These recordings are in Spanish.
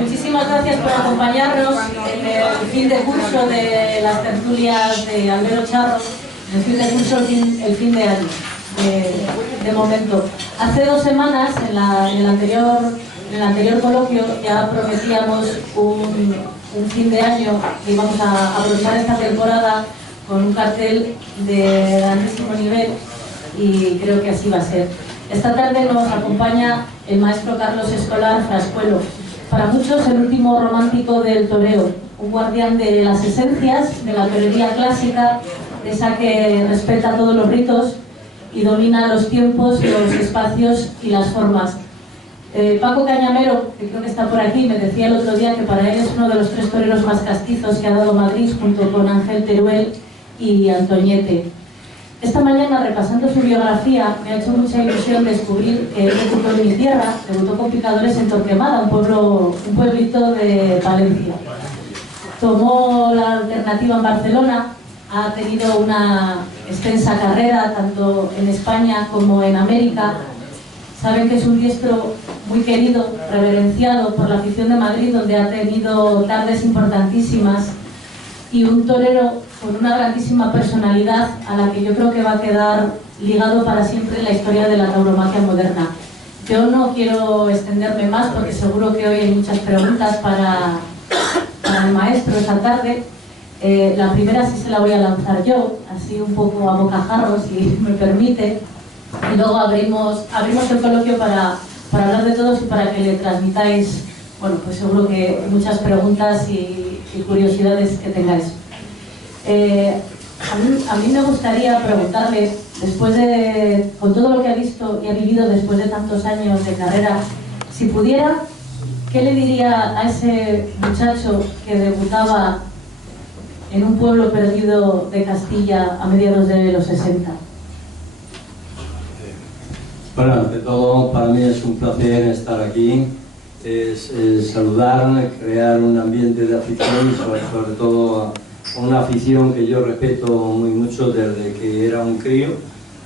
Muchísimas gracias por acompañarnos en el fin de curso de las tertulias de Albero Charro, en el fin de curso, el fin de año, de momento. Hace 2 semanas, en el anterior coloquio, ya prometíamos un fin de año que íbamos a aprovechar esta temporada con un cartel de grandísimo nivel y creo que así va a ser. Esta tarde nos acompaña el maestro Carlos Escolar Frascuelo, para muchos el último romántico del toreo, un guardián de las esencias de la torería clásica, esa que respeta todos los ritos y domina los tiempos, los espacios y las formas. Paco Cañamero, que creo que está por aquí, me decía el otro día que para él es uno de los 3 toreros más castizos que ha dado Madrid, junto con Ángel Teruel y Antoñete. Esta mañana, repasando su biografía, me ha hecho mucha ilusión descubrir que él debutó en mi tierra, debutó con picadores en Torquemada, un pueblito de Valencia. Tomó la alternativa en Barcelona, ha tenido una extensa carrera tanto en España como en América. Saben que es un diestro muy querido, reverenciado por la afición de Madrid, donde ha tenido tardes importantísimas, y un torero con una grandísima personalidad a la que yo creo que va a quedar ligado para siempre en la historia de la tauromaquia moderna. Yo no quiero extenderme más porque seguro que hoy hay muchas preguntas para el maestro esta tarde. La primera sí se la voy a lanzar yo, así un poco a bocajarro, si me permite, y luego abrimos el coloquio para hablar de todos y para que le transmitáis, bueno, pues seguro que muchas preguntas y curiosidades que tengáis. A mí me gustaría preguntarle, con todo lo que ha visto y ha vivido después de tantos años de carrera, si pudiera, ¿qué le diría a ese muchacho que debutaba en un pueblo perdido de Castilla a mediados de los 60? Bueno, ante todo, para mí es un placer estar aquí, es saludar, crear un ambiente de afición y sobre todo una afición que yo respeto muy mucho desde que era un crío,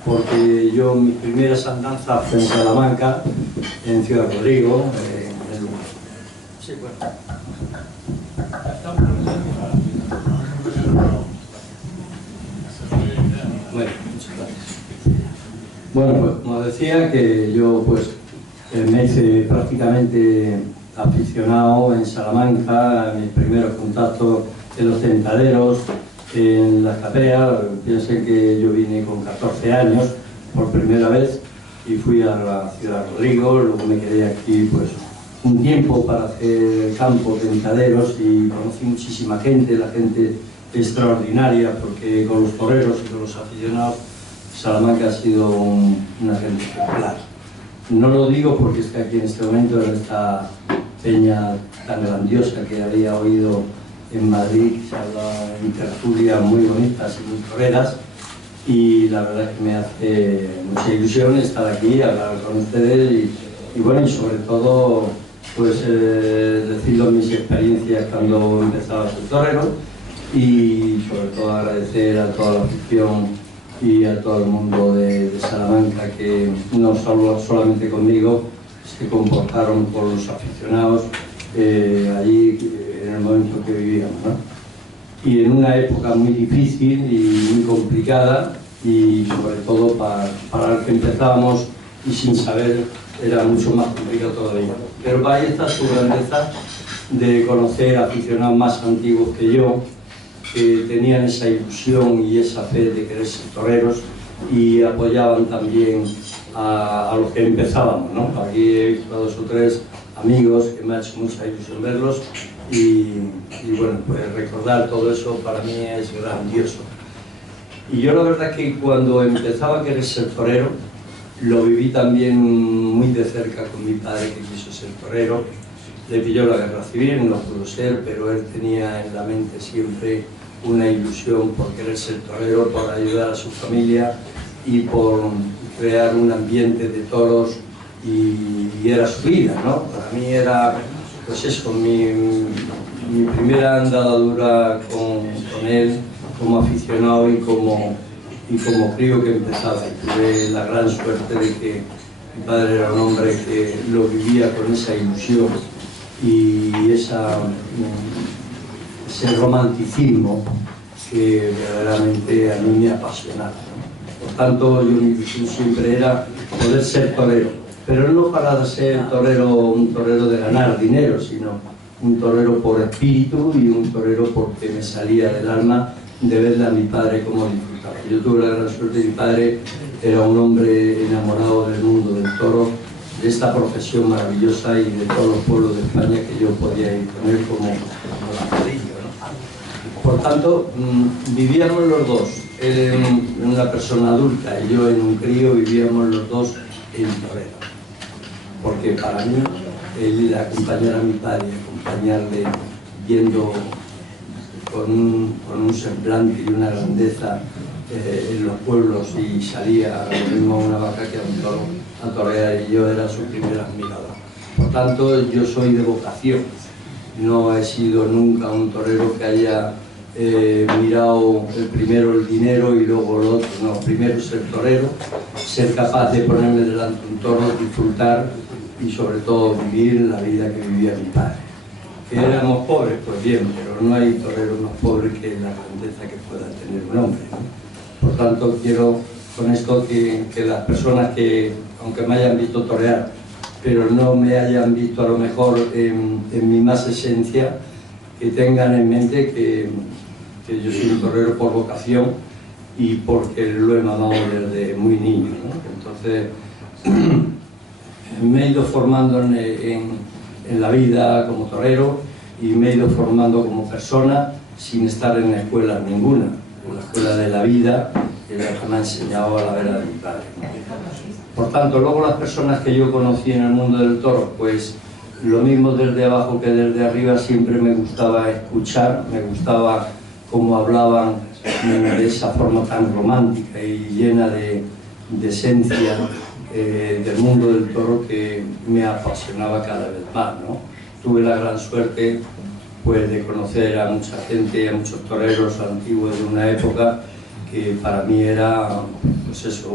porque yo mis primeras andanzas fue en Salamanca, en Ciudad Rodrigo, sí, bueno. Bueno, muchas gracias. Bueno, pues como decía, que yo pues me hice prácticamente aficionado en Salamanca, mis primeros contactos en los tentaderos, en las capeas. Piensen que yo vine con 14 años por primera vez y fui a la Ciudad Rodrigo, luego me quedé aquí pues un tiempo para hacer campo, tentaderos, y conocí muchísima gente, la gente extraordinaria, porque con los toreros y con los aficionados Salamanca ha sido una gente popular. No lo digo porque es que aquí en este momento en esta peña tan grandiosa que había oído en Madrid, se habla en tertulias muy bonitas y muy toreras, y la verdad es que me hace mucha ilusión estar aquí, hablar con ustedes y bueno, y sobre todo pues deciros mis experiencias cuando empezaba a ser torero, y sobre todo agradecer a toda la afición y a todo el mundo de Salamanca, que no solamente conmigo, se comportaron con los aficionados allí en el momento que vivíamos, ¿no? Y en una época muy difícil y muy complicada, y sobre todo para el que empezábamos y sin saber era mucho más complicado todavía. Pero ahí está su grandeza de conocer aficionados más antiguos que yo, que tenían esa ilusión y esa fe de querer ser toreros y apoyaban también a los que empezábamos, ¿no? Aquí he visto a 2 o 3 amigos que me ha hecho mucha ilusión verlos, y bueno, pues recordar todo eso para mí es grandioso. Y yo la verdad es que cuando empezaba a querer ser torero, lo viví también muy de cerca con mi padre, que quiso ser torero. Le pilló la guerra civil, no pudo ser, pero él tenía en la mente siempre una ilusión por querer ser torero, por ayudar a su familia y por crear un ambiente de toros, y era su vida, ¿no? Para mí era, pues eso, mi primera andadura con él como aficionado y como crío que empezaba. Y tuve la gran suerte de que mi padre era un hombre que lo vivía con esa ilusión y ese romanticismo que verdaderamente a mí me apasionaba, ¿no? Por tanto, mi ilusión siempre era poder ser torero, pero no para ser torero, un torero de ganar dinero, sino un torero por espíritu y un torero porque me salía del alma de verle a mi padre cómo disfrutaba. Yo tuve la gran suerte, mi padre era un hombre enamorado del mundo del toro, de esta profesión maravillosa y de todos los pueblos de España que yo podía ir con él como ladrillo, ¿no? Por tanto, vivíamos los dos, él en una persona adulta y yo en un crío, vivíamos los dos en torero. Porque para mí, el ir a acompañar a mi padre, acompañarle viendo con un semblante y una grandeza en los pueblos, y salía lo mismo una vaca que a un toro a torear, y yo era su primer admirador. Por tanto, yo soy de vocación, no he sido nunca un torero que haya mirado primero el dinero y luego lo otro. No, primero ser torero, ser capaz de ponerme delante un toro, disfrutar y sobre todo vivir la vida que vivía mi padre. Que éramos pobres, pues bien, pero no hay torero más pobre que la grandeza que pueda tener un hombre, ¿no? Por tanto, quiero con esto que las personas que, aunque me hayan visto torear, pero no me hayan visto a lo mejor en mi más esencia, que tengan en mente que yo soy un torero por vocación y porque lo he mamado desde muy niño, ¿no? Entonces, me he ido formando en la vida como torero y me he ido formando como persona sin estar en escuela ninguna. En la escuela de la vida es la que me ha enseñado a la vera de mi padre. Por tanto, luego las personas que yo conocí en el mundo del toro, pues lo mismo desde abajo que desde arriba, siempre me gustaba escuchar, me gustaba cómo hablaban de esa forma tan romántica y llena de esencia del mundo del toro, que me apasionaba cada vez más, ¿no? Tuve la gran suerte pues de conocer a mucha gente, a muchos toreros antiguos de una época que para mí era pues eso,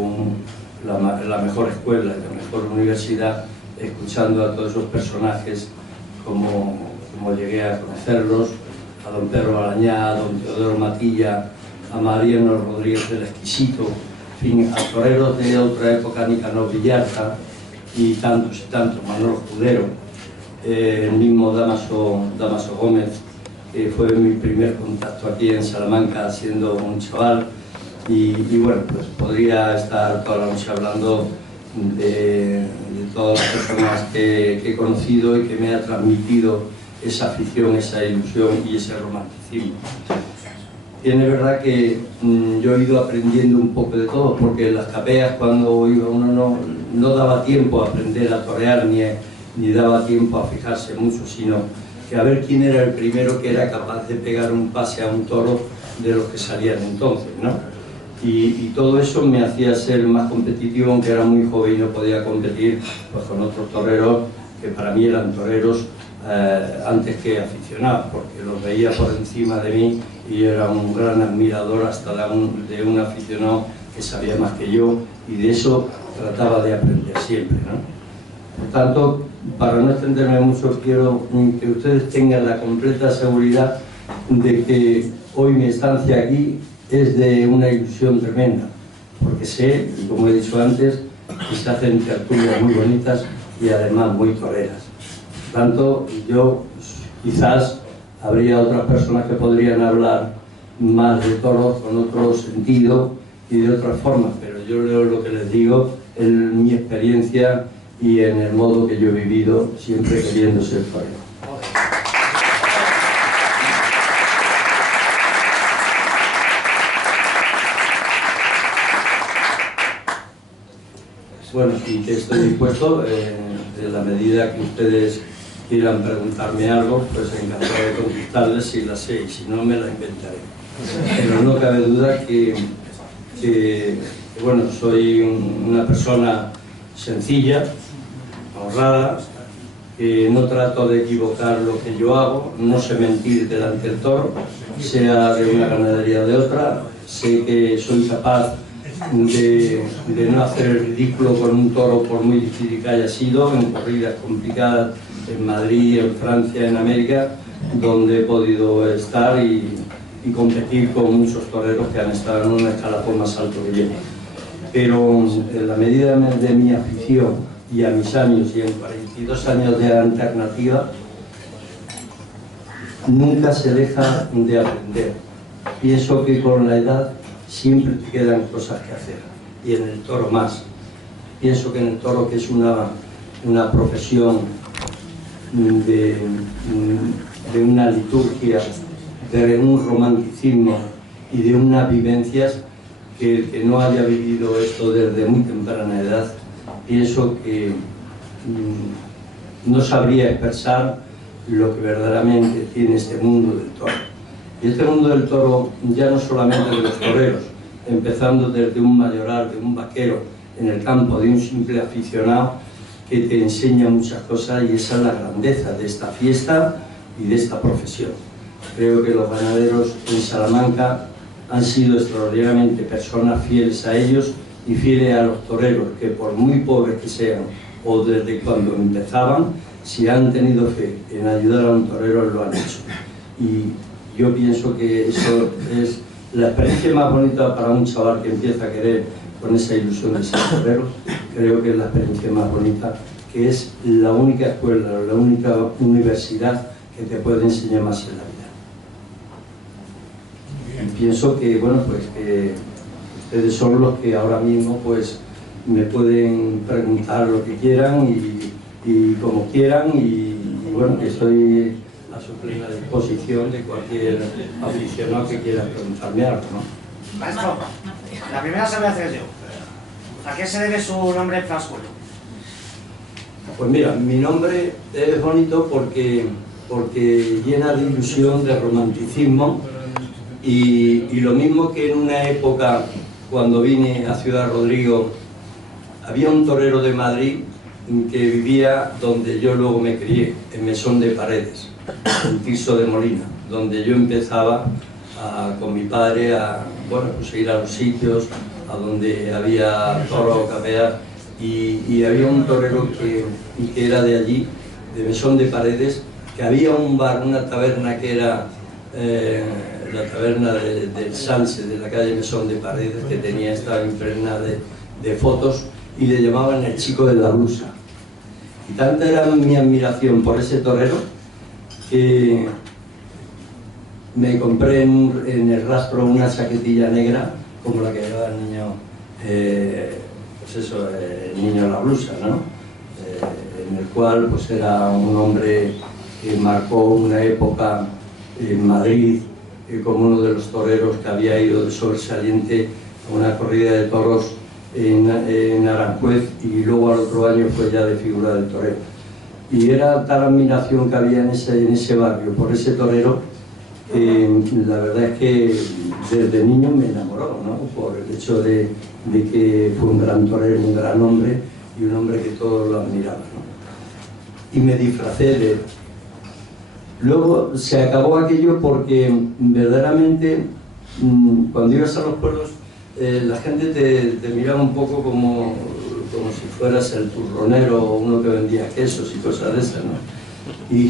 la mejor escuela, la mejor universidad, escuchando a todos esos personajes como llegué a conocerlos, a don Pedro Balañá, a don Teodoro Matilla, a Mariano Rodríguez del Exquisito, en fin, a toreros de otra época, Nicanor Villarta y tantos, Manolo Escudero, el mismo Damaso Gómez, que fue mi primer contacto aquí en Salamanca siendo un chaval, y bueno, pues podría estar toda la noche hablando de todas las personas que he conocido y que me ha transmitido esa afición, esa ilusión y ese romanticismo. Tiene verdad que yo he ido aprendiendo un poco de todo, porque en las capeas, cuando iba uno, no daba tiempo a aprender a torear ni daba tiempo a fijarse mucho, sino que a ver quién era el primero que era capaz de pegar un pase a un toro de los que salían entonces, ¿no? Y todo eso me hacía ser más competitivo, aunque era muy joven y no podía competir pues, con otros toreros que para mí eran toreros antes que aficionados, porque los veía por encima de mí y era un gran admirador hasta de un aficionado que sabía más que yo, y de eso trataba de aprender siempre, ¿no? Por tanto, para no extenderme mucho, quiero que ustedes tengan la completa seguridad de que hoy mi estancia aquí es de una ilusión tremenda, porque sé, y como he dicho antes, que se hacen tertulias muy bonitas y además muy toreras. Por tanto, yo quizás habría otras personas que podrían hablar más de toros con otro sentido y de otras formas, pero yo leo lo que les digo en mi experiencia y en el modo que yo he vivido, siempre queriendo ser torero. Bueno, y que estoy dispuesto, en la medida que ustedes quieran preguntarme algo, pues encantado de contestarles si la sé, y si no me la inventaré. Pero no cabe duda que bueno, soy una persona sencilla, honrada, que no trato de equivocar lo que yo hago, no sé mentir delante del toro, sea de una ganadería o de otra, sé que soy capaz de no hacer el ridículo con un toro por muy difícil que haya sido, en corridas complicadas en Madrid, en Francia, en América, donde he podido estar y competir con muchos toreros que han estado en un escalafón más alto que yo. Pero en la medida de mi afición y a mis años y en 42 años de alternativa, nunca se deja de aprender. Pienso que con la edad siempre te quedan cosas que hacer, y en el toro más. Pienso que en el toro, que es una profesión de una liturgia, de un romanticismo y de unas vivencias, que no haya vivido esto desde muy temprana edad, pienso que no sabría expresar lo que verdaderamente tiene este mundo del toro. Y este mundo del toro, ya no solamente de los toreros, empezando desde un mayoral, de un vaquero en el campo, de un simple aficionado, que te enseña muchas cosas, y esa es la grandeza de esta fiesta y de esta profesión. Creo que los ganaderos en Salamanca han sido extraordinariamente personas fieles a ellos y fieles a los toreros, que por muy pobres que sean o desde cuando empezaban, si han tenido fe en ayudar a un torero, lo han hecho. Y yo pienso que eso es la experiencia más bonita para un chaval que empieza a querer con esa ilusión de ser torero. Creo que es la experiencia más bonita, que es la única escuela, la única universidad que te puede enseñar más en la vida. Y pienso que, bueno, pues que ustedes son los que ahora mismo pues me pueden preguntar lo que quieran y como quieran, y bueno, que estoy a su plena disposición de cualquier aficionado que quiera preguntarme algo, ¿no? Maestro, la primera se la voy a hacer yo. ¿A qué se debe su nombre Frascuelo? Pues mira, mi nombre es bonito porque llena de ilusión, de romanticismo, y lo mismo que en una época, cuando vine a Ciudad Rodrigo, había un torero de Madrid que vivía donde yo luego me crié, en Mesón de Paredes, en Tirso de Molina, donde yo empezaba con mi padre a, bueno, pues, ir a los sitios a donde había toro o capear, y había un torero que era de allí, de Mesón de Paredes, que había un bar, una taberna que era la taberna del Sanse, de la calle Mesón de Paredes, que estaba impregnada de fotos, y le llamaban el chico de la blusa. Y tanta era mi admiración por ese torero que me compré en el rastro una chaquetilla negra, como la que llevaba el niño, pues eso, el niño de la blusa, ¿no? En el cual pues era un hombre que marcó una época en Madrid como uno de los toreros que había ido de sobresaliente a una corrida de toros en Aranjuez, y luego al otro año fue ya de figura del torero. Y era tal admiración que había en ese barrio por ese torero, la verdad es que desde niño me enamoró, ¿no? Por el hecho de que fue un gran torero, un gran hombre, y un hombre que todos lo admiraban, ¿no? Y me disfracé de él. Luego se acabó aquello porque verdaderamente cuando ibas a los pueblos la gente te miraba un poco como si fueras el turronero o uno que vendía quesos y cosas de esas, ¿no? Y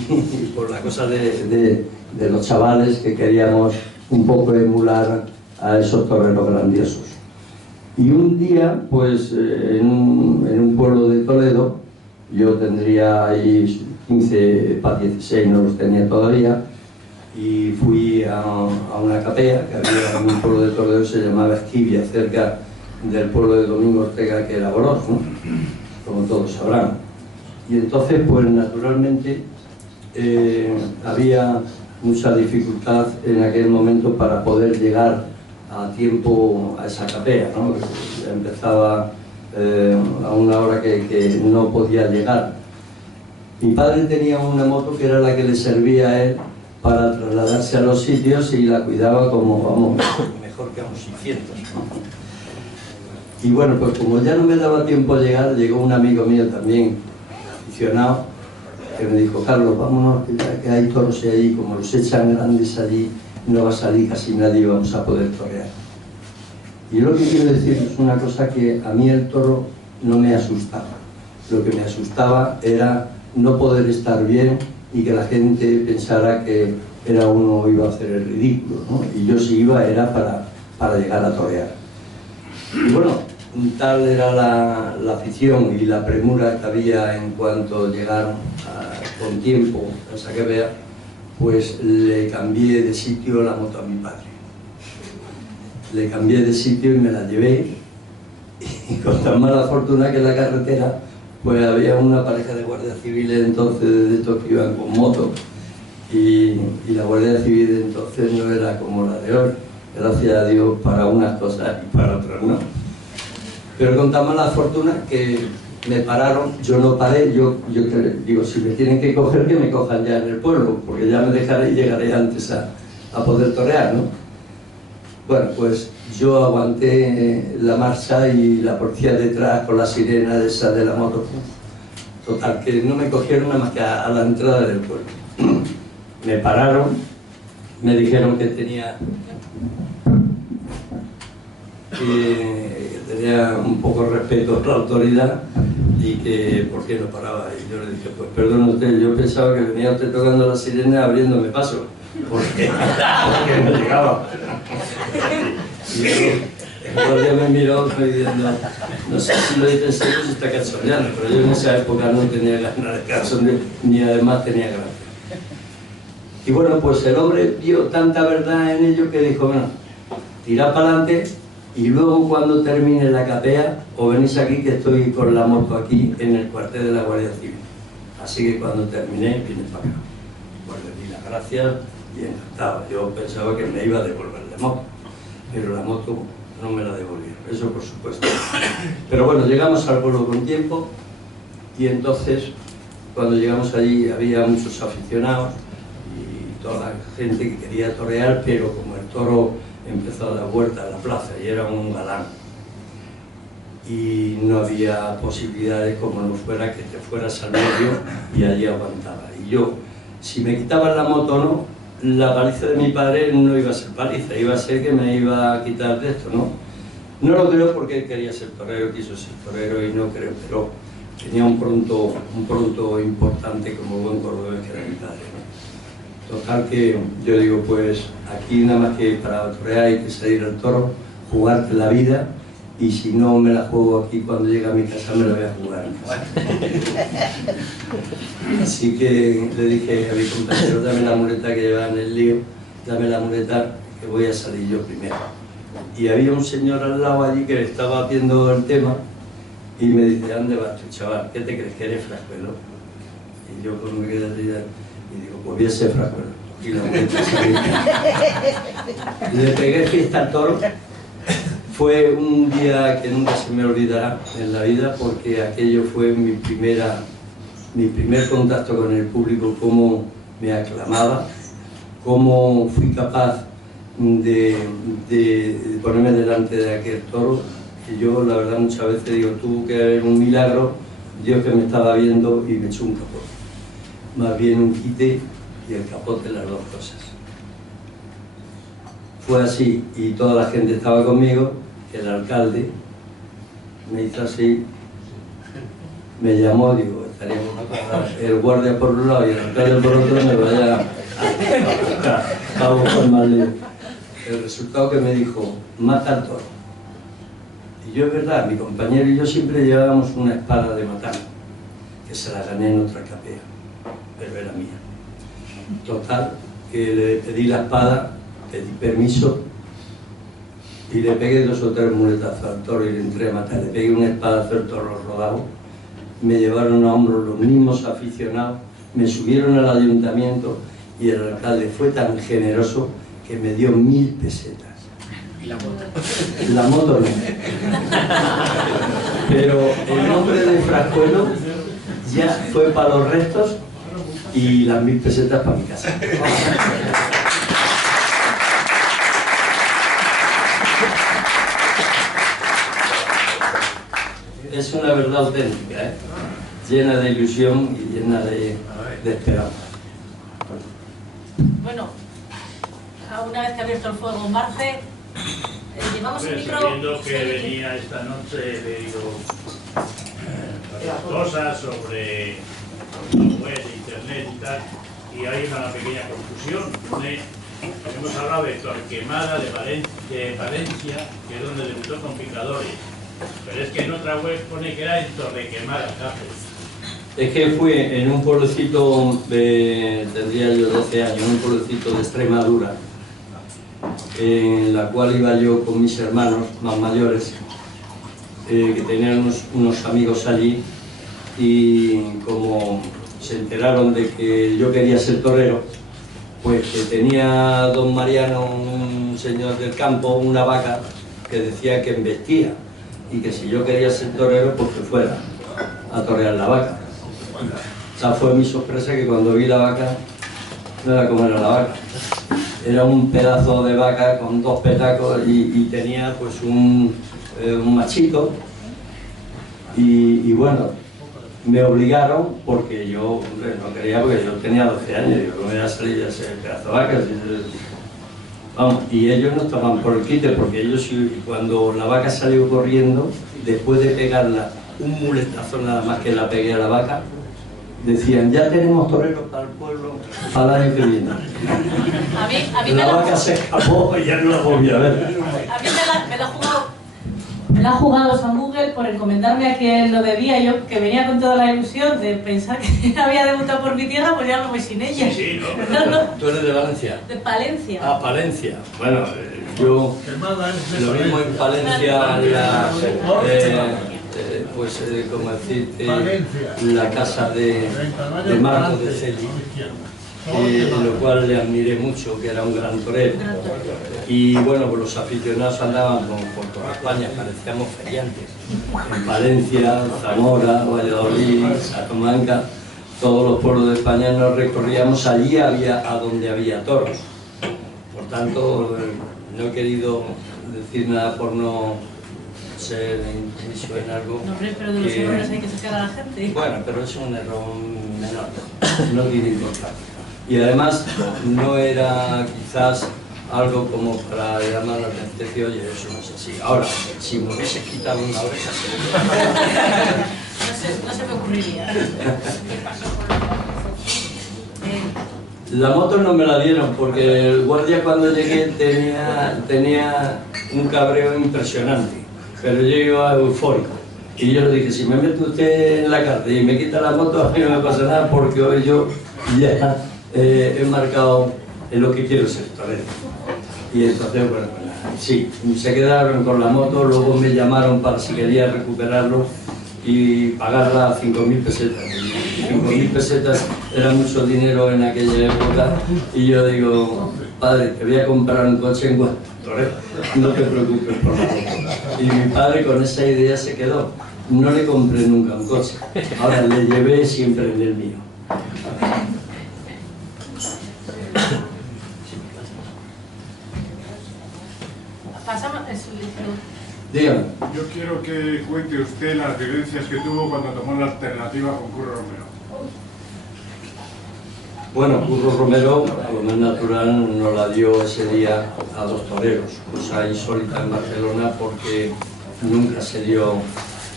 por la cosa de los chavales que queríamos un poco emular a esos toreros grandiosos. Y un día, pues en un pueblo de Toledo, yo tendría ahí 15 para 16, no los tenía todavía, y fui a una capea que había en un pueblo de Toledo, se llamaba Esquivia, cerca del pueblo de Domingo Ortega, que era Boroz, ¿no? Como todos sabrán. Y entonces, pues naturalmente, había mucha dificultad en aquel momento para poder llegar a tiempo a esa capea, ¿no? Empezaba a una hora que no podía llegar. Mi padre tenía una moto que era la que le servía a él para trasladarse a los sitios, y la cuidaba como, vamos, mejor que a unos 600, ¿no? Y bueno, pues como ya no me daba tiempo a llegar, llegó un amigo mío también, aficionado, que me dijo: Carlos, vámonos, que hay toros allí, como los echan grandes allí, no va a salir casi nadie y vamos a poder torear. Y lo que quiero decir es una cosa, que a mí el toro no me asustaba. Lo que me asustaba era no poder estar bien y que la gente pensara que era uno iba a hacer el ridículo, ¿no? Y yo si iba era para llegar a torear. Y bueno, tal era la afición y la premura que había en cuanto llegaron con tiempo a Saquebea, pues le cambié de sitio la moto a mi padre. Le cambié de sitio y me la llevé, y con tan mala fortuna que en la carretera pues había una pareja de guardias civiles entonces, de estos que iban con moto, y la Guardia Civil de entonces no era como la de hoy, gracias a Dios, para unas cosas y para otras no. Pero con tan mala fortuna que me pararon, yo no paré, yo digo, si me tienen que coger, que me cojan ya en el pueblo, porque ya me dejaré y llegaré antes a poder torear, ¿no? Bueno, pues yo aguanté la marcha y la policía detrás con la sirena de esa de la moto. Total, que no me cogieron nada más que a la entrada del pueblo. Me pararon, me dijeron que tenía un poco respeto a la autoridad y que por qué no paraba. Y yo le dije, pues perdón usted, yo pensaba que venía usted tocando la sirena abriéndome paso, porque no llegaba. Y el guardia me miró diciendo, no sé si lo dice en serio, si está cachondeando, pero yo en esa época no tenía ganas de cachondeo, ni además tenía gracia. Y bueno, pues el hombre vio tanta verdad en ello que dijo, bueno, tirad para adelante y luego cuando termine la capea, os venís aquí que estoy con la moto aquí en el cuartel de la Guardia Civil. Así que cuando terminé, vine para acá. Pues le di las gracias y encantado. Yo pensaba que me iba a devolver la moto, pero la moto no me la devolvieron, eso por supuesto. Pero bueno, llegamos al pueblo con tiempo y entonces cuando llegamos allí había muchos aficionados y toda la gente que quería torear, pero como el toro empezó a dar vuelta a la plaza y era un galán y no había posibilidades como no fuera que te fueras al medio y allí aguantaba. Y yo, si me quitaban la moto o no, la paliza de mi padre no iba a ser paliza, iba a ser que me iba a quitar de esto, ¿no? No lo creo porque él quería ser torero, quiso ser torero y no creo, pero tenía un pronto importante como buen cordobés que era mi padre, ¿no? Total que yo digo, pues aquí nada más que para torear hay que salir al toro, jugarte la vida, y si no me la juego aquí cuando llegue a mi casa me la voy a jugar en casa. Así que le dije a mi compañero, dame la muleta que lleva en el lío, dame la muleta que voy a salir yo primero. Y había un señor al lado allí que estaba viendo el tema y me dice, ¿dónde vas tú, chaval? ¿Qué te crees, que eres frascuelo? Y yo pues me quedé así y digo, pues voy a ser frascuelo. Y la muleta salí. Le pegué fiesta al toro. Fue un día que nunca se me olvidará en la vida porque aquello fue mi primer contacto con el público, cómo me aclamaba, cómo fui capaz de ponerme delante de aquel toro, que yo la verdad muchas veces digo, tuvo que haber un milagro, Dios que me estaba viendo y me echó un capote. Más bien un quite y el capote, las dos cosas. Fue así y toda la gente estaba conmigo. El alcalde me hizo así, me llamó, digo, estaríamos el guardia por un lado y el alcalde por otro, me vaya a buscar más lío. El resultado que me dijo, mata al toro. Y yo es verdad, mi compañero y yo siempre llevábamos una espada de matar, que se la gané en otra capea, pero era mía. Total, que le pedí la espada, pedí permiso, y le pegué 2 o 3 muletazos al toro y le entré a matar. Le pegué una espadazo al toro rodado, me llevaron a hombros los mismos aficionados, me subieron al ayuntamiento y el alcalde fue tan generoso que me dio 1000 pesetas. ¿Y la moto? La moto no. Pero el nombre de Frascuelo ya fue para los restos y las 1000 pesetas para mi casa. Es una verdad auténtica, ¿eh? Llena de ilusión y llena de esperanza. Bueno, una vez que ha abierto el fuego Marce, llevamos el micro... Sabiendo que venía esta noche, he leído varias cosas sobre web, de internet y tal, y hay una pequeña confusión. Hemos hablado de Torquemada, de Valencia, que es donde debutó con Picadores, pero es que en otra web pone que era en Torrequemada, Cáceres. Es que fue en un pueblecito, tendría yo 12 años, un pueblecito de Extremadura, en la cual iba yo con mis hermanos más mayores, que tenían unos amigos allí, y como se enteraron de que yo quería ser torero, pues que tenía don Mariano, un señor del campo, una vaca que decía que embestía, y que si yo quería ser torero, pues que fuera a torear la vaca. O sea, fue mi sorpresa que cuando vi la vaca, no era como era la vaca. Era un pedazo de vaca con 2 petacos y tenía pues un machito. Y bueno, me obligaron porque yo, hombre, no quería, porque yo tenía 12 años, digo, ¿cómo voy a salir a ese pedazo de vaca? Vamos, y ellos no estaban por el quite, porque ellos, cuando la vaca salió corriendo, después de pegarla un muletazo nada más que la pegué a la vaca, decían, ya tenemos toreros para el pueblo para el año que viene. La vaca se escapó y ya no la volví a ver. A mí me la ha jugado San Google por encomendarme a quien lo debía. Yo, que venía con toda la ilusión de pensar que había debutado por mi tierra, pues ya no voy sin ella. Sí, no. ¿Tú eres de Valencia? De Palencia. Ah, Palencia. Bueno, yo lo mismo en Palencia, pues como decirte, la casa de Marco de Celi, lo cual le admiré mucho, que era un gran torero. Y bueno, pues los aficionados andaban por toda España, parecíamos feriantes. En Valencia, Zamora, Valladolid, Salamanca, todos los pueblos de España nos recorríamos, allí había a donde había toros. Por tanto, no he querido decir nada por no ser inciso en algo. No, pero de los errores hay que sacar a la gente. Bueno, pero es un error menor, no tiene importancia. Y además no era quizás algo como para llamar la atención, que oye, eso no es así. Ahora, si me hubiese quitado una oreja, no se me ocurriría. La moto no me la dieron porque el guardia cuando llegué tenía un cabreo impresionante, pero yo iba eufórico. Y yo le dije, si me mete usted en la cárcel y me quita la moto, a mí no me pasa nada porque hoy yo ya he marcado en lo que quiero ser torero. Y entonces, bueno, sí, se quedaron con la moto, luego me llamaron para si quería recuperarlo y pagarla 5.000 pesetas. 5.000 pesetas era mucho dinero en aquella época y yo digo, padre, te voy a comprar un coche en cuanto torero, no te preocupes por la moto. Y mi padre con esa idea se quedó. No le compré nunca un coche, ahora le llevé siempre en el mío. Pasamos el solicitud. Dígame. Yo quiero que cuente usted las vivencias que tuvo cuando tomó la alternativa con Curro Romero. Bueno, Curro Romero, a lo más natural, nos la dio ese día a 2 toreros, cosa insólita en Barcelona porque nunca se dio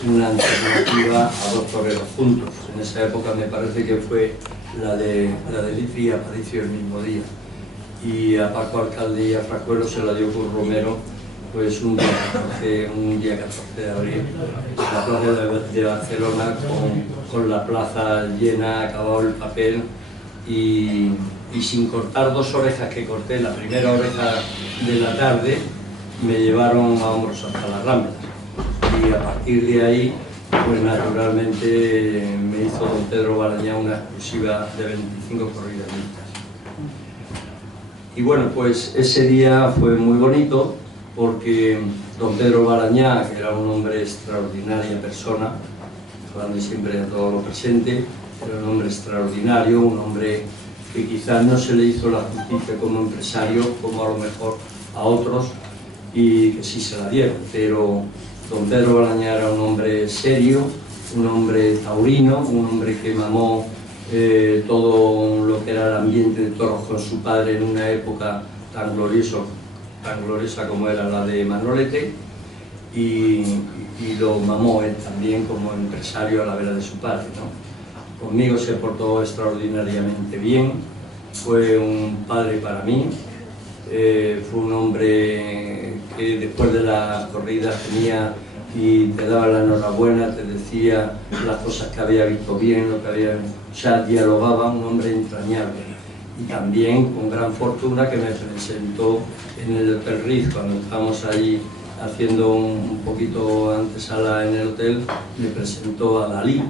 una alternativa a 2 toreros juntos. En esa época me parece que fue la de Litri y Aparicio el mismo día. Y a Paco Alcalde y a Fracuelo se la dio Curro Romero pues un día 14 de abril, la plaza de Barcelona con la plaza llena, acabado el papel y sin cortar 2 orejas que corté, la primera oreja de la tarde, me llevaron a hombros hasta las Ramblas. Y a partir de ahí, pues naturalmente me hizo don Pedro Balañá una exclusiva de 25 corridas mixtas. Y bueno, pues ese día fue muy bonito porque don Pedro Balañá, que era un hombre extraordinaria persona, hablando siempre de todo lo presente, era un hombre extraordinario, un hombre que quizás no se le hizo la justicia como empresario, como a lo mejor a otros, y que sí se la dieron, pero don Pedro Balañá era un hombre serio, un hombre taurino, un hombre que mamó todo lo que era el ambiente de toros con su padre en una época tan gloriosa como era la de Manolete, y lo mamó él también como empresario a la vera de su padre, ¿no? conmigo se portó extraordinariamente bien, fue un padre para mí, fue un hombre que después de la corrida venía y te daba la enhorabuena, te decía las cosas que había visto bien, lo que había... O sea, dialogaba, un hombre entrañable. Y también con gran fortuna que me presentó en el Hotel Ritz, cuando estábamos allí haciendo un poquito antesala en el hotel, me presentó a Dalí,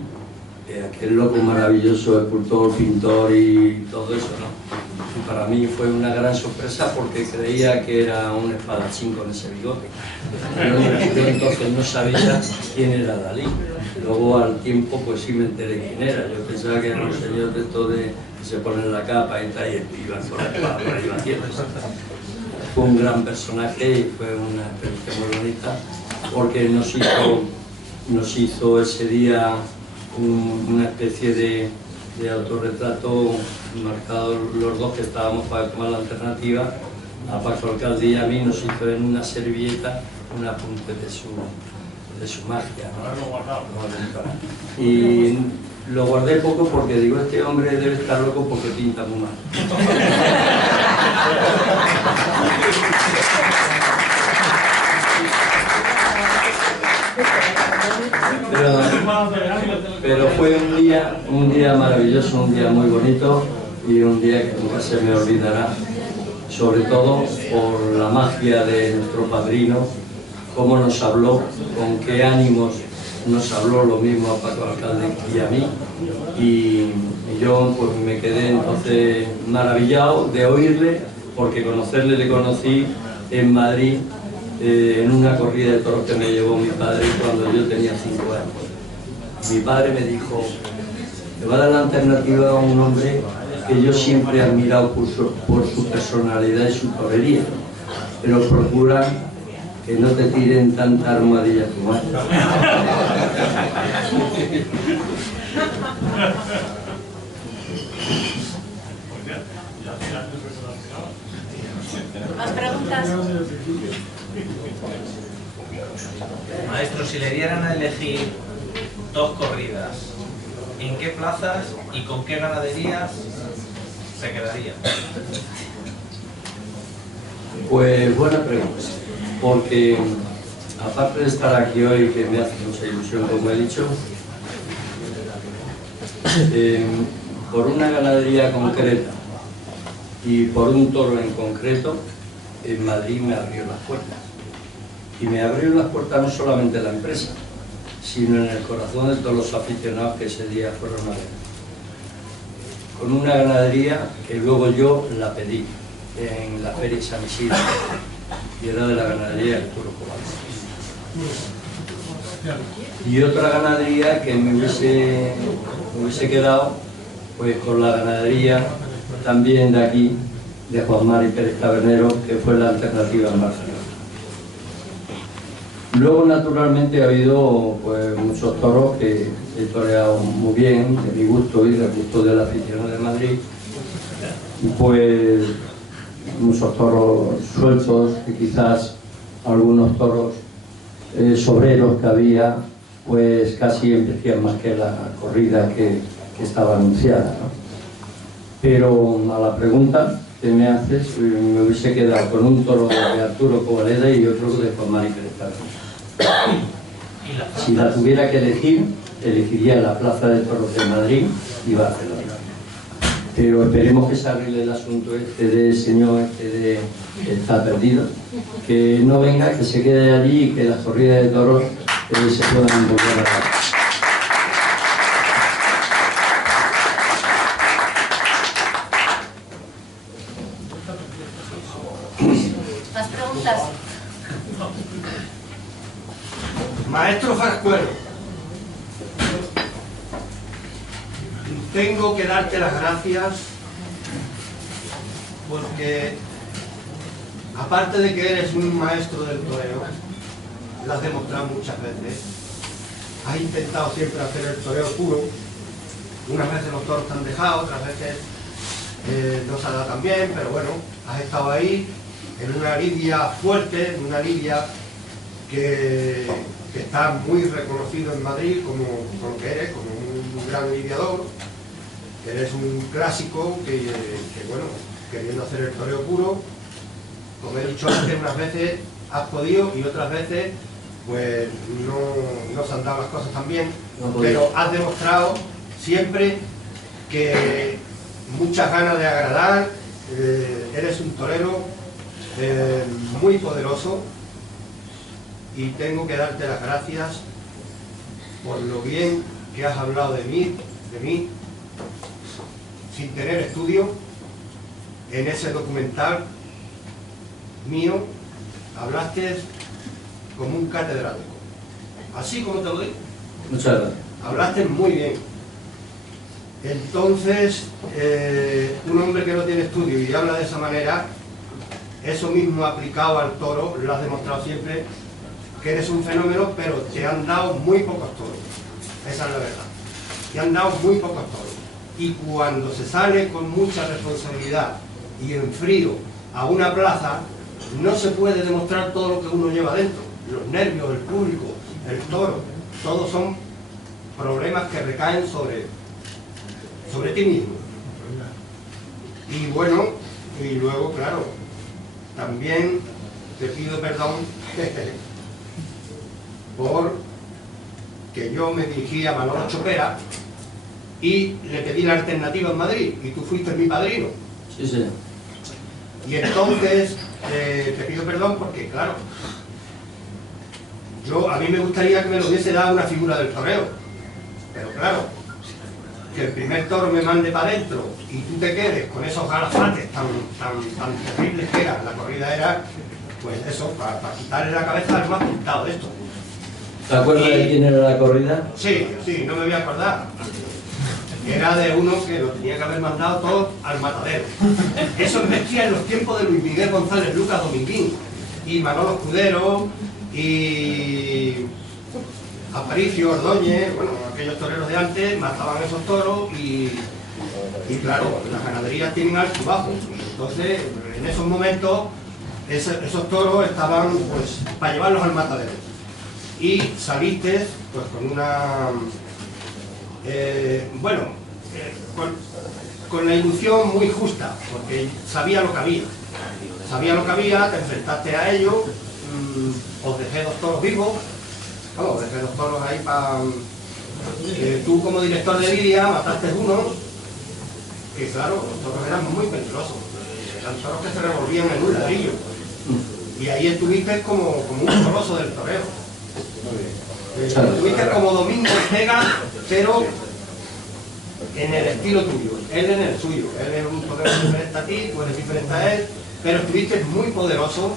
aquel loco maravilloso escultor, pintor y todo eso, ¿no? Y para mí fue una gran sorpresa porque creía que era un espadachín con ese bigote. Yo entonces no sabía quién era Dalí. Luego al tiempo pues sí me enteré quién era. Yo pensaba que era un señor de esto de que se pone la capa y tal, y iban con la espada por ahí batiendo. Fue un gran personaje y fue una experiencia muy bonita porque nos hizo ese día una especie de autorretrato marcado los dos que estábamos para tomar la alternativa. A Paco Alcalde y a mí nos hizo en una servilleta un apunte de su magia, ¿no? Y lo guardé poco porque digo, este hombre debe estar loco porque pinta muy mal. Pero fue un día maravilloso, un día muy bonito y un día que nunca se me olvidará, sobre todo por la magia de nuestro padrino, cómo nos habló, con qué ánimos nos habló, lo mismo a Paco Alcalde y a mí, y yo pues me quedé entonces maravillado de oírle, porque conocerle le conocí en Madrid, en una corrida de toros que me llevó mi padre cuando yo tenía 5 años. Mi padre me dijo, te va a dar la alternativa a un hombre que yo siempre he admirado por su personalidad y su torería, pero procura que no te tiren tanta armadilla como esta. ¿Más preguntas? Maestro, si le dieran a elegir 2 corridas, ¿en qué plazas y con qué ganaderías se quedaría? Pues buena pregunta, porque aparte de estar aquí hoy, que me hace mucha ilusión, como he dicho, por una ganadería concreta y por un toro en concreto, en Madrid me abrió las puertas. Y me abrió las puertas no solamente la empresa, sino en el corazón de todos los aficionados que ese día fueron a ver. Con una ganadería que luego yo la pedí en la Feria San Isidro, y era de la ganadería Arturo Cobales. Y otra ganadería que me hubiese quedado pues con la ganadería también de aquí, de Juan Mari Pérez Tabernero, que fue la alternativa en Barcelona. Luego, naturalmente, ha habido pues, muchos toros que he toreado muy bien, de mi gusto y del gusto de la afición de Madrid. Pues muchos toros sueltos, y quizás algunos toros sobreros que había, pues casi envejecían más que la corrida que estaba anunciada, ¿no? Pero a la pregunta que me haces, me hubiese quedado con un toro de Arturo Cobaleda y otro de Juan Mari Pérez Tabernero. Si la tuviera que elegir, elegiría la Plaza de Toros de Madrid y Barcelona. Pero esperemos que se arregle el asunto este de señor de está perdido, que no venga, que se quede allí y que las corridas de toros se puedan volver a dar. ¿Más preguntas? Maestro Frascuelo, tengo que darte las gracias porque, aparte de que eres un maestro del toreo, lo has demostrado muchas veces, has intentado siempre hacer el toreo puro. Unas veces los toros te han dejado, otras veces no se ha dado tan bien, pero bueno, has estado ahí en una lidia fuerte, en una lidia que está muy reconocido en Madrid como lo que eres, como un gran lidiador, eres un clásico que, bueno, queriendo hacer el toreo puro, como he dicho antes, unas veces has podido y otras veces pues no se han dado las cosas tan bien, pero has demostrado siempre que muchas ganas de agradar, eres un torero muy poderoso y tengo que darte las gracias por lo bien que has hablado de mí, sin tener estudio. En ese documental mío hablaste como un catedrático, así como te lo digo. Muchas gracias. Hablaste muy bien. Entonces, un hombre que no tiene estudio y habla de esa manera, eso mismo aplicado al toro, lo has demostrado siempre, que eres un fenómeno, pero te han dado muy pocos toros. Esa es la verdad. Te han dado muy pocos toros. Y cuando se sale con mucha responsabilidad y en frío a una plaza, no se puede demostrar todo lo que uno lleva dentro. Los nervios, el público, el toro, todos son problemas que recaen sobre ti mismo. Y bueno, y luego, claro, también te pido perdón por que yo me dirigí a Manolo Chopera y le pedí la alternativa en Madrid, y tú fuiste mi padrino. Sí, sí. Y entonces te pido perdón porque, claro, a mí me gustaría que me lo hubiese dado una figura del toreo, pero claro, que el primer toro me mande para adentro y tú te quedes con esos galafates tan terribles que eran. La corrida era, pues eso, para quitarle la cabeza al más pintado de esto. ¿Te acuerdas de quién era la corrida? Sí, no me voy a acordar. Era de uno que lo tenía que haber mandado todo al matadero. Eso existía en los tiempos de Luis Miguel González Lucas Dominguín y Manolo Escudero y Aparicio, Ordóñez, bueno, aquellos toreros de antes mataban esos toros y claro, las ganaderías tienen alto y bajo. Entonces, en esos momentos, esos toros estaban pues para llevarlos al matadero. Y saliste pues con una... con la ilusión muy justa, porque sabía lo que había. Te enfrentaste a ello, os dejé 2 toros vivos. Vamos, dejé 2 toros ahí para... tú como director de lidia mataste uno, que claro, los toros eran muy peligrosos. Eran toros que se revolvían en un ladrillo. Y ahí estuviste como un coloso del toreo. Estuviste como Domingo Ortega, pero en el estilo tuyo. Él en el suyo. Él es un torero diferente a ti, tú eres diferente a él, pero estuviste muy poderoso.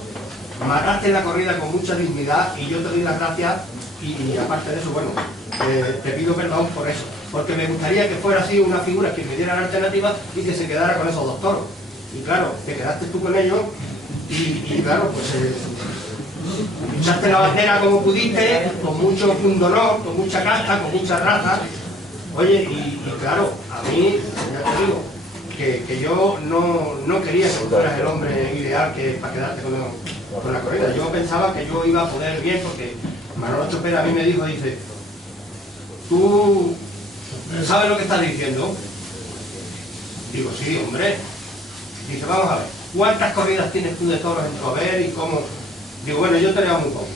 Mataste la corrida con mucha dignidad y yo te doy las gracias. Y aparte de eso, bueno, te pido perdón por eso, porque me gustaría que fuera así una figura que me diera la alternativa y que se quedara con esos 2 toros. Y claro, te quedaste tú con ellos y claro, pues echaste la bandera como pudiste, con mucho pundonor, con mucha casta, con mucha raza. Oye, y claro, a mí, ya te digo, que yo no quería que fueras el hombre ideal para quedarte con la corrida. Yo pensaba que yo iba a poder bien porque Manolo Chopera a mí me dijo, dice, ¿tú sabes lo que estás diciendo? Digo, sí, hombre. Dice, vamos a ver, ¿cuántas corridas tienes tú de toros en tu haber y cómo? Digo, bueno, yo he toreado muy poco,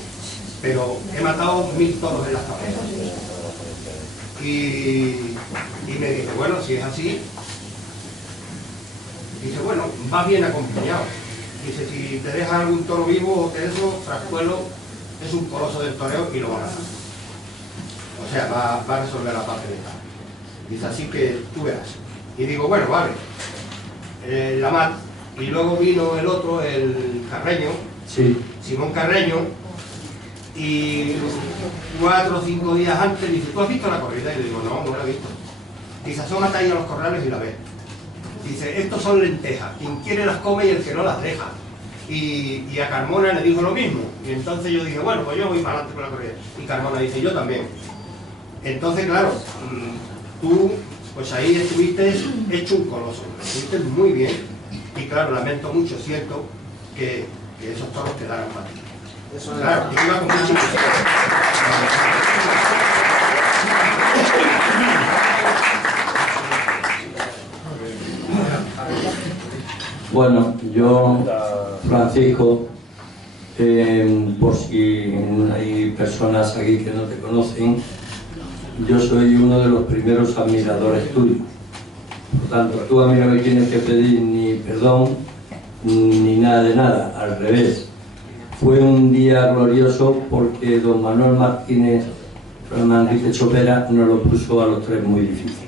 pero he matado 1000 toros en las cabezas. Y me dice, bueno, si es así, dice, bueno, vas bien acompañado. Dice, si te dejas algún toro vivo o que eso, Frascuelo es un coloso del toreo y lo va a ganar. O sea, va a resolver la parte mental. Dice, así que tú verás. Y digo, bueno, vale. La mat. Y luego vino el otro, el Carreño, sí. Simón Carreño, y 4 o 5 días antes dice, ¿tú has visto la corrida? Y le digo, no la he visto. Dice, asómate ahí a los corrales y la ves. Dice, estos son lentejas, quien quiere las come y el que no las deja. Y a Carmona le dijo lo mismo. Y entonces yo dije, bueno, pues yo voy para adelante con la corrida. Y Carmona dice, yo también. Entonces, claro, tú, pues ahí estuviste hecho un coloso. Estuviste muy bien. Y claro, lamento mucho, siento, que esos toros quedaran para ti. Eso es claro, yo iba con mucha ilusión. Bueno, yo, Francisco, por si hay personas aquí que no te conocen, yo soy uno de los primeros admiradores tuyos. Por tanto, tú a mí no me tienes que pedir ni perdón ni nada de nada, al revés. Fue un día glorioso porque don Manuel Martínez Fernández Chopera nos lo puso a los tres muy difícil.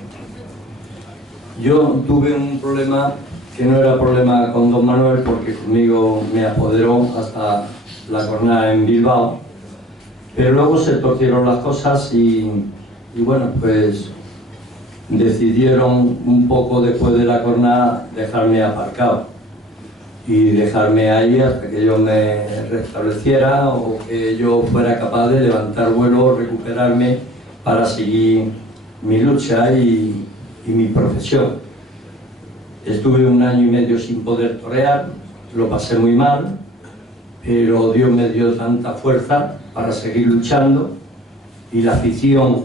Yo tuve un problema que no era problema con don Manuel, porque conmigo me apoderó hasta la jornada en Bilbao, pero luego se torcieron las cosas y bueno, pues decidieron un poco después de la jornada dejarme aparcado y dejarme ahí hasta que yo me restableciera o que yo fuera capaz de levantar vuelo, recuperarme para seguir mi lucha y mi profesión. Estuve 1 año y medio sin poder torear, lo pasé muy mal, pero Dios me dio tanta fuerza para seguir luchando, y la afición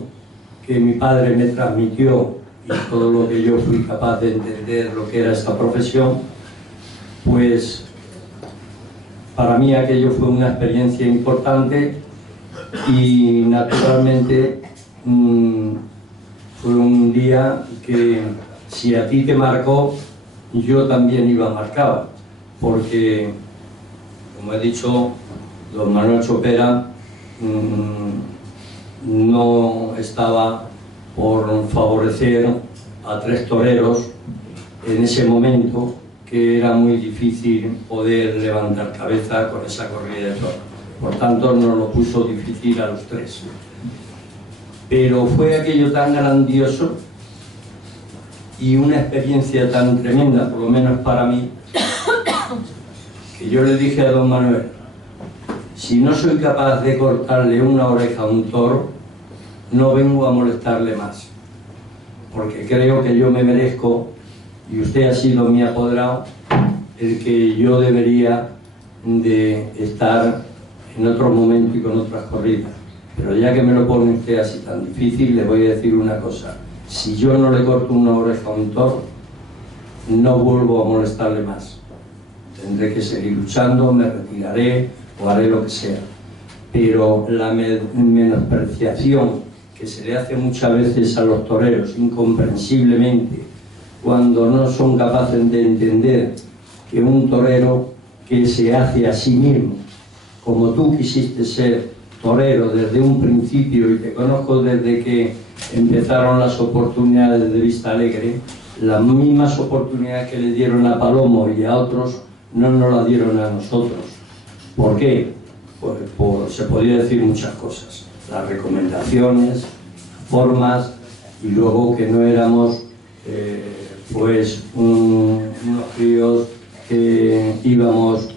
que mi padre me transmitió y todo lo que yo fui capaz de entender lo que era esta profesión, pues para mí aquello fue una experiencia importante y naturalmente fue un día que, si a ti te marcó, yo también iba marcado, porque, como he dicho, don Manuel Chopera no estaba por favorecer a 3 toreros en ese momento, que era muy difícil poder levantar cabeza con esa corrida de toros. Por tanto, nos lo puso difícil a los 3. Pero fue aquello tan grandioso y una experiencia tan tremenda, por lo menos para mí, que yo le dije a don Manuel: si no soy capaz de cortarle una oreja a un toro, no vengo a molestarle más, porque creo que yo me merezco, y usted ha sido mi apoderado, el que yo debería de estar en otro momento y con otras corridas. Pero ya que me lo pone usted así tan difícil, le voy a decir una cosa: si yo no le corto una oreja a un toro, no vuelvo a molestarle más. Tendré que seguir luchando, me retiraré o haré lo que sea. Pero la menospreciación que se le hace muchas veces a los toreros, incomprensiblemente, cuando no son capaces de entender que un torero que se hace a sí mismo, como tú quisiste ser torero desde un principio, y te conozco desde que empezaron las oportunidades de Vista Alegre, las mismas oportunidades que le dieron a Palomo y a otros no nos las dieron a nosotros. ¿Por qué? Se podría decir muchas cosas: las recomendaciones, formas, y luego que no éramos pues unos críos que íbamos,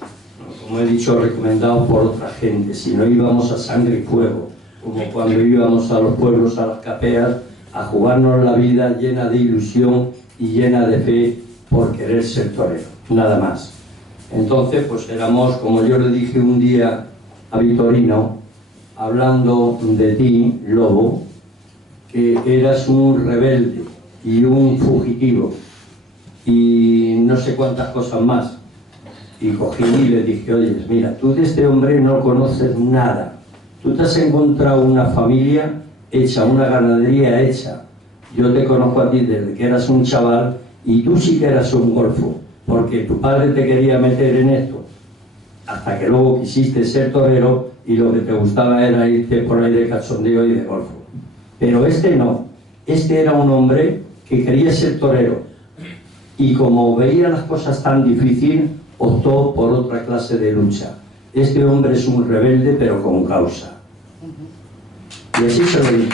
como he dicho, recomendados por otra gente, sino íbamos a sangre y fuego, como cuando íbamos a los pueblos, a las capeas, a jugarnos la vida llena de ilusión y llena de fe por querer ser torero, nada más. Entonces, pues éramos, como yo le dije un día a Vitorino, hablando de ti, Lobo, que eras un rebelde y un fugitivo y no sé cuántas cosas más. Y cogí y le dije: oye, mira, tú de este hombre no conoces nada. Tú te has encontrado una familia hecha, una ganadería hecha. Yo te conozco a ti desde que eras un chaval, y tú sí que eras un golfo, porque tu padre te quería meter en esto, hasta que luego quisiste ser torero y lo que te gustaba era irte por ahí de cachondeo y de golfo. Pero este no, este era un hombre que quería ser torero, y como veía las cosas tan difíciles, optó por otra clase de lucha. Este hombre es un rebelde, pero con causa. Y así se lo digo.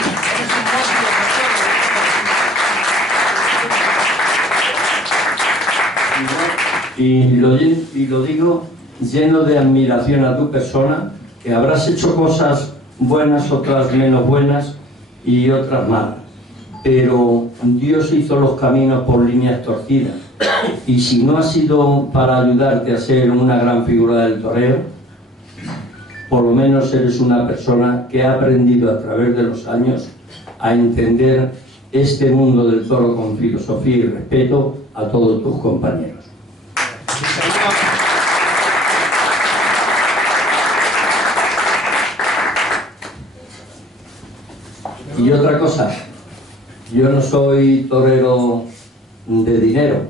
Y lo digo lleno de admiración a tu persona, que habrás hecho cosas buenas, otras menos buenas y otras malas. Pero Dios hizo los caminos por líneas torcidas, y si no ha sido para ayudarte a ser una gran figura del toreo, por lo menos eres una persona que ha aprendido a través de los años a entender este mundo del toro con filosofía y respeto a todos tus compañeros. Y otra cosa, yo no soy torero de dinero,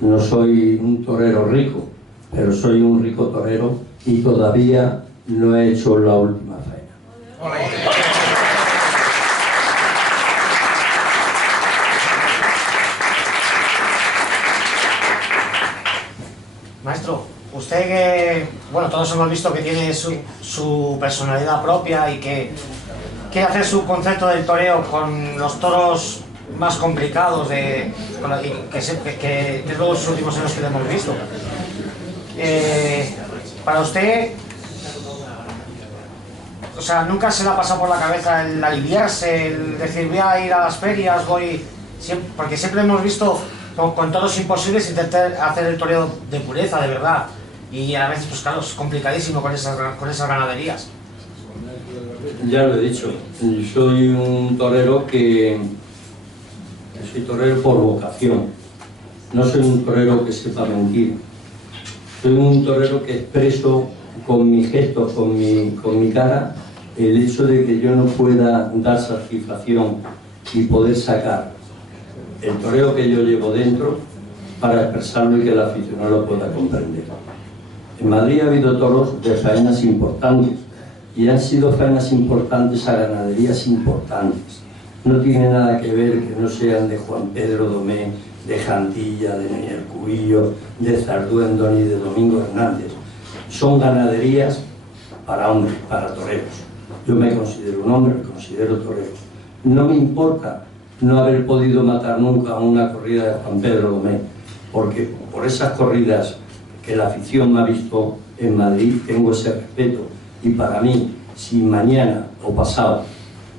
no soy un torero rico, pero soy un rico torero y todavía no he hecho la última faena. Maestro, usted que, bueno, todos hemos visto que tiene su personalidad propia y que quiere hacer su concepto del toreo con los toros más complicados que desde luego los últimos años que le hemos visto. Para usted, o sea, nunca se le ha pasado por la cabeza el aliviarse, el decir voy a ir a las ferias, porque siempre hemos visto con toros imposibles intentar hacer el toreo de pureza, de verdad, y a veces, pues claro, es complicadísimo con esas ganaderías. Ya lo he dicho, soy un torero que soy torero por vocación, no soy un torero que sepa mentir, soy un torero que expreso con mis gestos, con mi cara, el hecho de que yo no pueda dar satisfacción y poder sacar el toreo que yo llevo dentro para expresarlo y que el aficionado lo pueda comprender. En Madrid ha habido toros de faenas importantes, y han sido faenas importantes a ganaderías importantes. No tiene nada que ver que no sean de Juan Pedro Domé, de Jandilla, de Miguel Cubillo, de Zarduendo ni de Domingo Hernández. Son ganaderías para hombres, para toreros. Yo me considero un hombre, me considero torero. No me importa no haber podido matar nunca una corrida de Juan Pedro Domé, porque por esas corridas que la afición me ha visto en Madrid tengo ese respeto. Y para mí, si mañana o pasado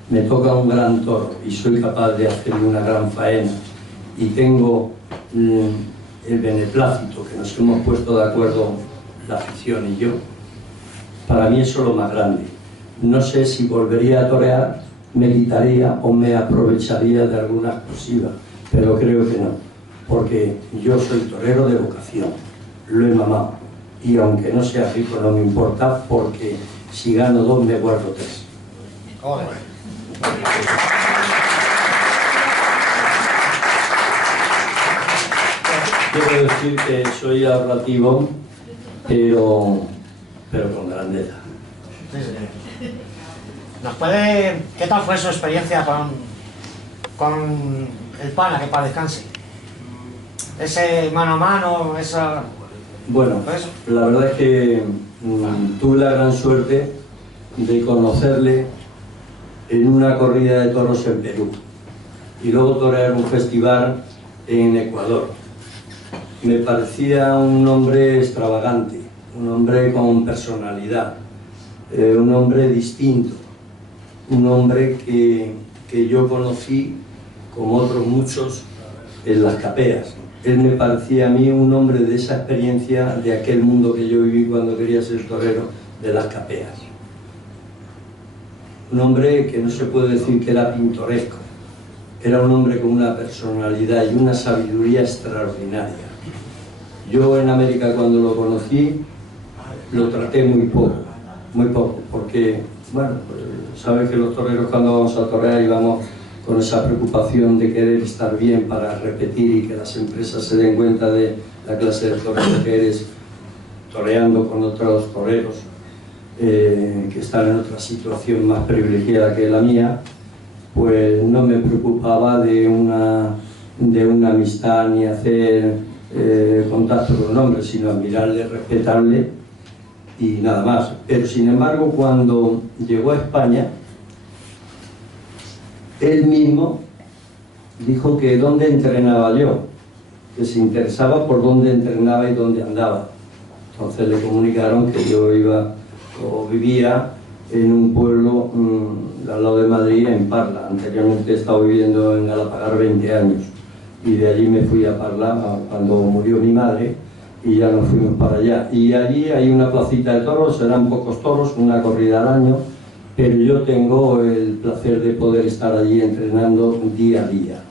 me toca un gran toro y soy capaz de hacer una gran faena y tengo el beneplácito que nos hemos puesto de acuerdo la afición y yo, para mí eso es lo más grande. No sé si volvería a torear, me quitaría o me aprovecharía de alguna exclusiva, pero creo que no, porque yo soy torero de vocación, lo he mamado. Y aunque no sea rico no me importa, porque si gano 2 me guardo 3. Quiero decir que soy ahorrativo, pero con grandeza. ¿Qué tal fue su experiencia con el pana, que para descanse? Ese mano a mano, esa... Bueno, la verdad es que tuve la gran suerte de conocerle en una corrida de toros en Perú y luego torear un festival en Ecuador. Me parecía un hombre extravagante, un hombre con personalidad, un hombre distinto, un hombre que yo conocí, como otros muchos, en las capeas. Él me parecía a mí un hombre de esa experiencia, de aquel mundo que yo viví cuando quería ser torero, de las capeas. Un hombre que no se puede decir que era pintoresco, era un hombre con una personalidad y una sabiduría extraordinaria. Yo en América, cuando lo conocí, lo traté muy poco, porque, bueno, pues, sabes que los toreros cuando vamos a torear íbamos con esa preocupación de querer estar bien para repetir y que las empresas se den cuenta de la clase de torero que eres, toreando con otros toreros que están en otra situación más privilegiada que la mía, pues no me preocupaba de una amistad ni hacer contacto con un hombre, sino admirarle, respetarle y nada más. Pero sin embargo, cuando llegó a España, él mismo dijo que dónde entrenaba yo, que se interesaba por dónde entrenaba y dónde andaba. Entonces le comunicaron que yo vivía en un pueblo al lado de Madrid, en Parla. Anteriormente he estado viviendo en Galapagar 20 años y de allí me fui a Parla cuando murió mi madre y ya nos fuimos para allá. Y allí hay una placita de toros, serán pocos toros, una corrida al año, pero yo tengo el placer de poder estar allí entrenando día a día,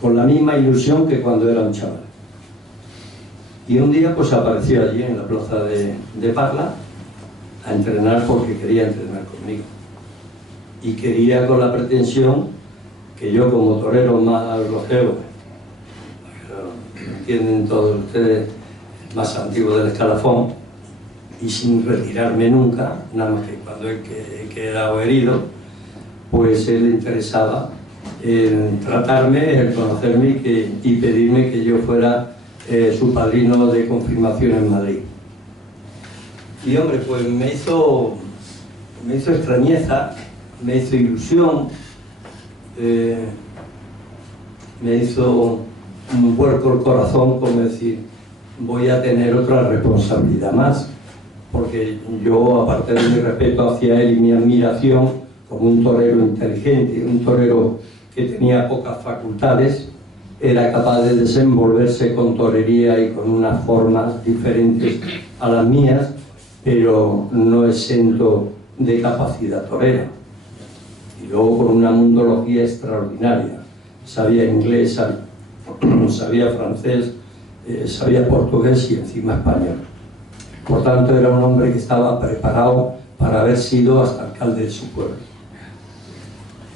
con la misma ilusión que cuando era un chaval. Y un día pues apareció allí en la plaza de Parla a entrenar porque quería entrenar conmigo. Y quería con la pretensión que yo, como torero más longevo, entienden todos ustedes, más antiguo del escalafón, y sin retirarme nunca, nada más que cuando he quedado herido, pues él le interesaba el tratarme, el conocerme y pedirme que yo fuera su padrino de confirmación en Madrid. Y hombre, pues me hizo extrañeza, me hizo ilusión, me hizo un vuelco el corazón, como decir, voy a tener otra responsabilidad más, porque yo, aparte de mi respeto hacia él y mi admiración como un torero inteligente, un torero que tenía pocas facultades, era capaz de desenvolverse con torería y con unas formas diferentes a las mías, pero no exento de capacidad torera. Y luego con una mundología extraordinaria. Sabía inglés, sabía francés, sabía portugués y encima español. Por tanto, era un hombre que estaba preparado para haber sido hasta alcalde de su pueblo.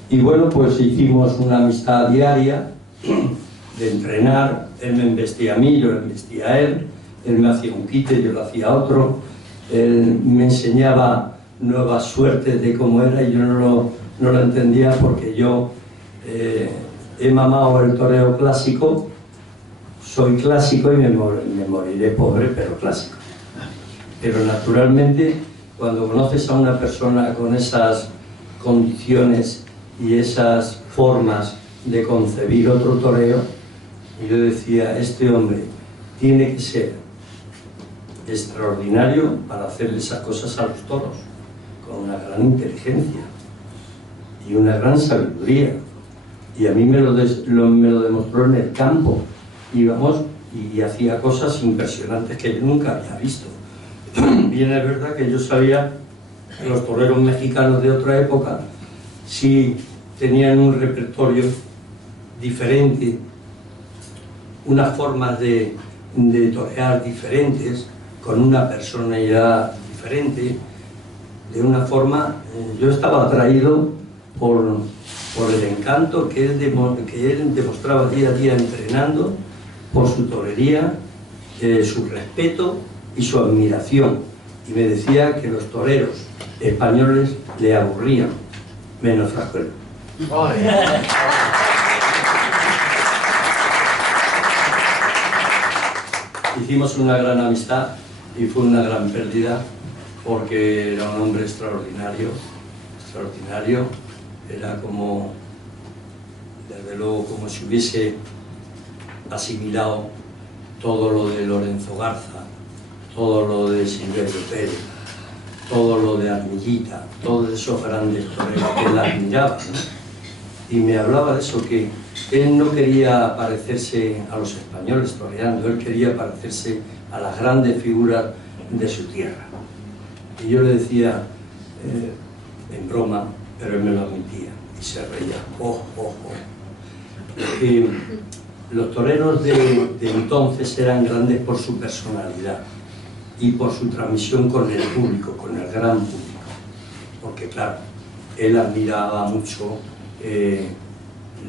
Y bueno, pues hicimos una amistad diaria de entrenar. Él me embestía a mí, yo le embestía a él. Él me hacía un quite, yo le hacía otro. Él me enseñaba nuevas suertes de cómo era y yo no lo entendía, porque yo he mamado el toreo clásico, soy clásico y me moriré pobre, pero clásico. Pero naturalmente, cuando conoces a una persona con esas condiciones y esas formas de concebir otro toreo, yo decía, este hombre tiene que ser extraordinario para hacer esas cosas a los toros, con una gran inteligencia y una gran sabiduría. Y a mí me lo demostró en el campo. Íbamos y hacía cosas impresionantes que yo nunca había visto. Bien, es verdad que yo sabía que los toreros mexicanos de otra época sí tenían un repertorio diferente, unas formas de torear diferentes, con una personalidad diferente, de una forma. Yo estaba atraído por el encanto que él demostraba día a día entrenando, por su torería, su respeto y su admiración. Y me decía que los toreros españoles le aburrían, menos Frascuelo. Hicimos una gran amistad y fue una gran pérdida, porque era un hombre extraordinario, era como, desde luego, como si hubiese asimilado todo lo de Lorenzo Garza, todo lo de Silverio Pérez, todo lo de Armillita, todos esos grandes toreros que él admiraba, ¿no? Y me hablaba de eso, que él no quería parecerse a los españoles toreando, él quería parecerse a las grandes figuras de su tierra. Y yo le decía, en broma, pero él me lo admitía y se reía. Porque los toreros de entonces eran grandes por su personalidad y por su transmisión con el público, con el gran público. Porque claro, él admiraba mucho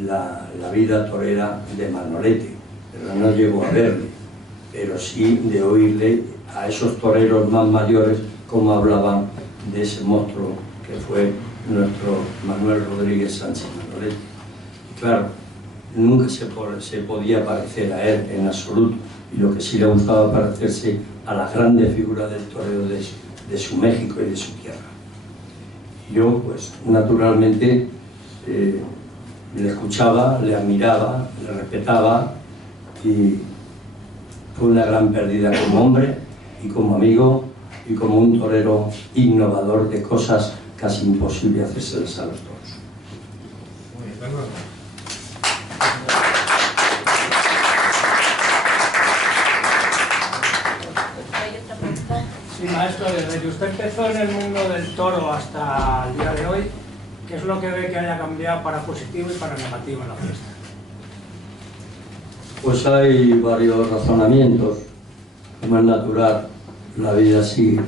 la vida torera de Manolete, pero no llegó a verle, pero sí de oírle a esos toreros más mayores como hablaban de ese monstruo que fue nuestro Manuel Rodríguez Sánchez Manolete. Y claro, nunca se podía parecer a él en absoluto, y lo que sí le gustaba parecerse a las grandes figuras del toreo de su México y de su tierra. Yo, pues, naturalmente, le escuchaba, le admiraba, le respetaba, y fue una gran pérdida como hombre y como amigo y como un torero innovador de cosas casi imposibles hacérselas a los toros. Muy bien, Manuel. Sí, maestro, desde que usted empezó en el mundo del toro hasta el día de hoy, ¿qué es lo que ve que haya cambiado para positivo y para negativo en la fiesta? Pues hay varios razonamientos. como es natural, la vida sigue.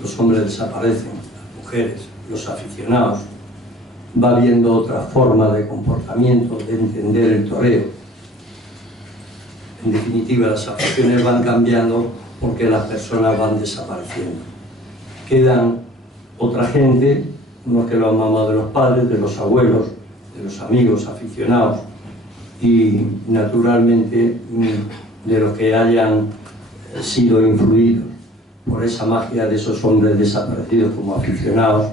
Los hombres desaparecen, las mujeres, los aficionados. Va habiendo otra forma de comportamiento, de entender el toreo. En definitiva, las aficiones van cambiando porque las personas van desapareciendo. Quedan otra gente, unos que lo han mamado de los padres, de los abuelos, de los amigos aficionados y naturalmente de los que hayan sido influidos por esa magia de esos hombres desaparecidos como aficionados,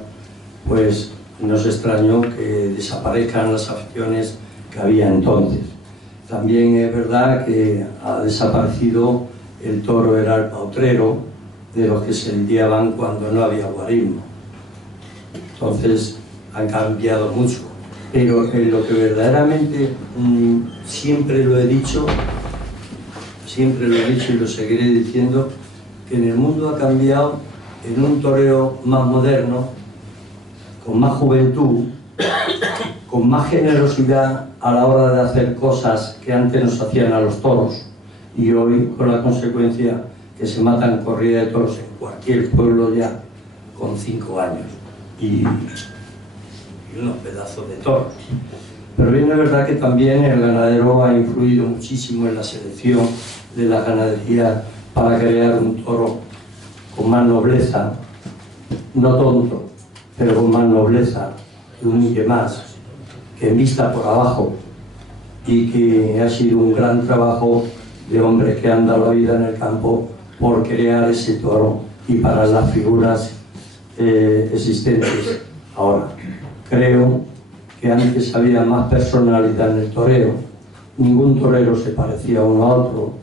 pues no es extraño que desaparezcan las aficiones que había entonces. También es verdad que ha desaparecido el toro, era el pautrero de los que se lidiaban cuando no había guarismo. Entonces han cambiado mucho. Pero en lo que verdaderamente siempre lo he dicho y lo seguiré diciendo, que en el mundo ha cambiado en un toreo más moderno, con más juventud, con más generosidad a la hora de hacer cosas que antes nos hacían a los toros, y hoy con la consecuencia que se matan corrida de toros en cualquier pueblo ya con 5 años y unos pedazos de toros. Pero bien es verdad que también el ganadero ha influido muchísimo en la selección de la ganadería para crear un toro con más nobleza, no tonto, pero con más nobleza, que unique más, que vista por abajo, y que ha sido un gran trabajo de hombres que han dado la vida en el campo por crear ese toro y para las figuras existentes ahora. Creo que antes había más personalidad en el toreo, ningún torero se parecía uno a otro.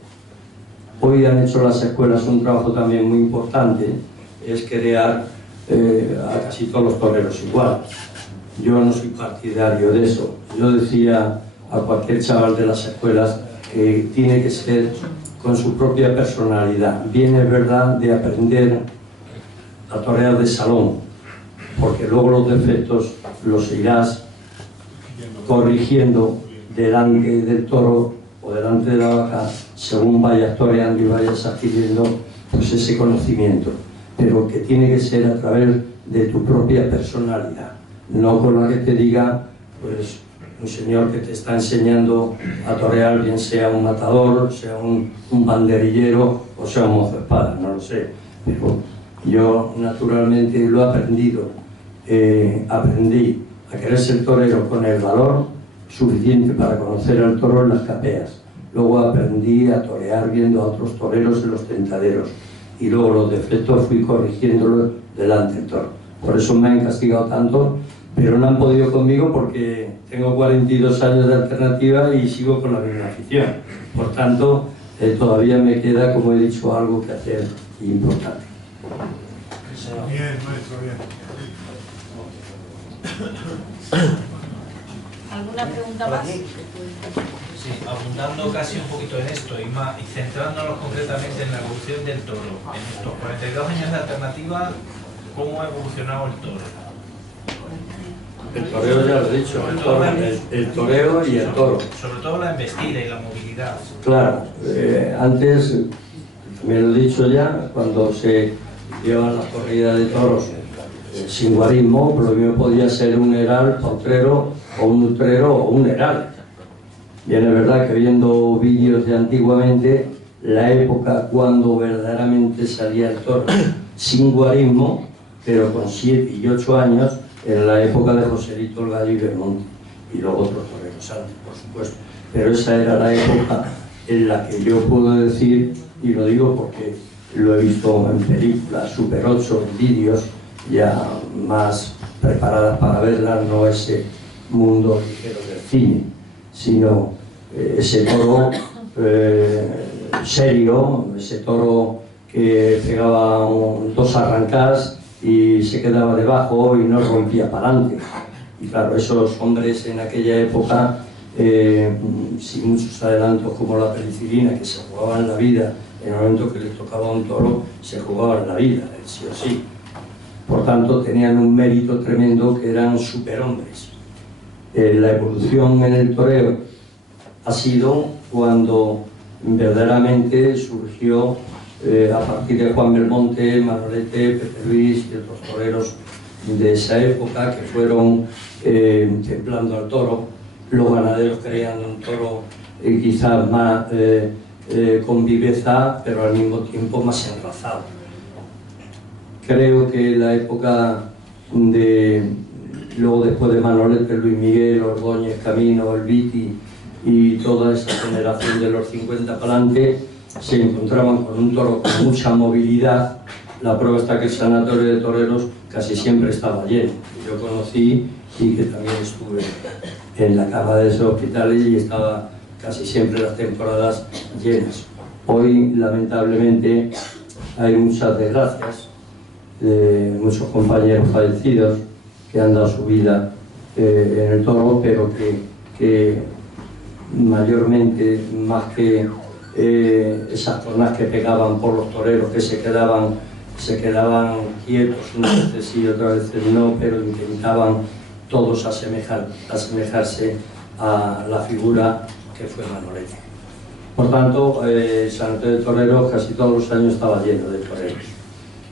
Hoy han hecho las escuelas un trabajo también muy importante, es crear a casi todos los toreros igual. Yo no soy partidario de eso. Yo decía a cualquier chaval de las escuelas que tiene que ser con su propia personalidad. Bien es verdad de aprender a torear de salón, porque luego los defectos los irás corrigiendo delante del toro o delante de la vaca según vayas toreando y vayas adquiriendo pues ese conocimiento, pero que tiene que ser a través de tu propia personalidad, no con la que te diga pues un señor que te está enseñando a torear, bien sea un matador, sea un banderillero o sea un mozo de espada, no lo sé, pero yo naturalmente lo he aprendido. Aprendí a querer ser torero con el valor suficiente para conocer al toro en las capeas. Luego aprendí a torear viendo a otros toreros en los tentaderos y luego los defectos fui corrigiéndolos delante del toro. Por eso me han castigado tanto, pero no han podido conmigo porque tengo 42 años de alternativa y sigo con la misma afición. Por tanto, todavía me queda, como he dicho, algo que hacer importante. Bien, maestro, bien. ¿Alguna pregunta más? Sí, abundando casi un poquito en esto y centrándonos concretamente en la evolución del toro. En estos 42 años de alternativa, ¿cómo ha evolucionado el toro? El toreo ya lo he dicho, el toreo y el toro. Sobre todo la embestida y la movilidad. Claro, antes, también lo he dicho ya, cuando se llevan las corridas de toros sin guarismo, lo mismo podía ser un heral, pautrero, o un utrero o un heral. Bien, es verdad que viendo vídeos de antiguamente, la época cuando verdaderamente salía el toro sin guarismo, pero con 7 y 8 años, en la época de Joselito el Gallo y Belmonte, y luego otros toreros antes, por supuesto. Pero esa era la época en la que yo puedo decir, y lo digo porque lo he visto en películas, Super 8, en vídeos, ya más preparadas para verlas, no ese mundo ligero del cine, sino ese toro serio, ese toro que pegaba 2 arrancadas y se quedaba debajo y no rompía para adelante. Y claro, esos hombres en aquella época, sin muchos adelantos como la penicilina, que se jugaban la vida, en el momento que les tocaba un toro, se jugaban la vida, sí o sí. Por tanto, tenían un mérito tremendo, que eran superhombres. La evolución en el toreo ha sido cuando verdaderamente surgió a partir de Juan Belmonte, Manolete, Pepe Luis y otros toreros de esa época que fueron templando al toro. Los ganaderos creían un toro quizás más con viveza, pero al mismo tiempo más enrazado. Creo que la época luego después de Manolete, Luis Miguel, Ordóñez, Camino, El Viti y toda esa generación de los 50 para adelante, se encontraban con un toro con mucha movilidad. La prueba está que el sanatorio de toreros casi siempre estaba lleno. Yo conocí y que también estuve en la cama de esos hospitales y estaba casi siempre las temporadas llenas. Hoy, lamentablemente, hay muchas desgracias de muchos compañeros fallecidos que han dado su vida en el toro, pero que mayormente, más que esas tornas que pegaban por los toreros, que se quedaban quietos, unas veces sí, otras veces no, pero intentaban todos asemejarse a la figura que fue Manolete. Por tanto, el sanatorio de toreros casi todos los años estaba lleno de toreros.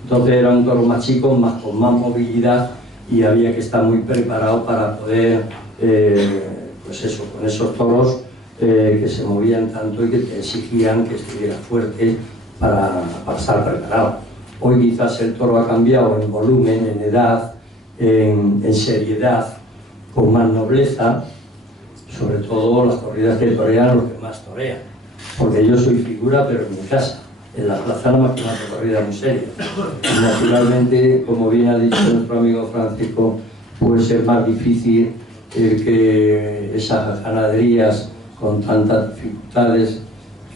Entonces era un toro más chico, con más movilidad, y había que estar muy preparado para poder, pues eso, con esos toros que se movían tanto y que te exigían que estuviera fuerte para estar preparado. Hoy quizás el toro ha cambiado en volumen, en edad, en seriedad, con más nobleza, sobre todo las corridas que torean los que más torean, porque yo soy figura pero en mi casa, en la plaza nada más que una corrida muy seria. Y naturalmente, como bien ha dicho nuestro amigo Francisco, puede ser más difícil que esas ganaderías con tantas dificultades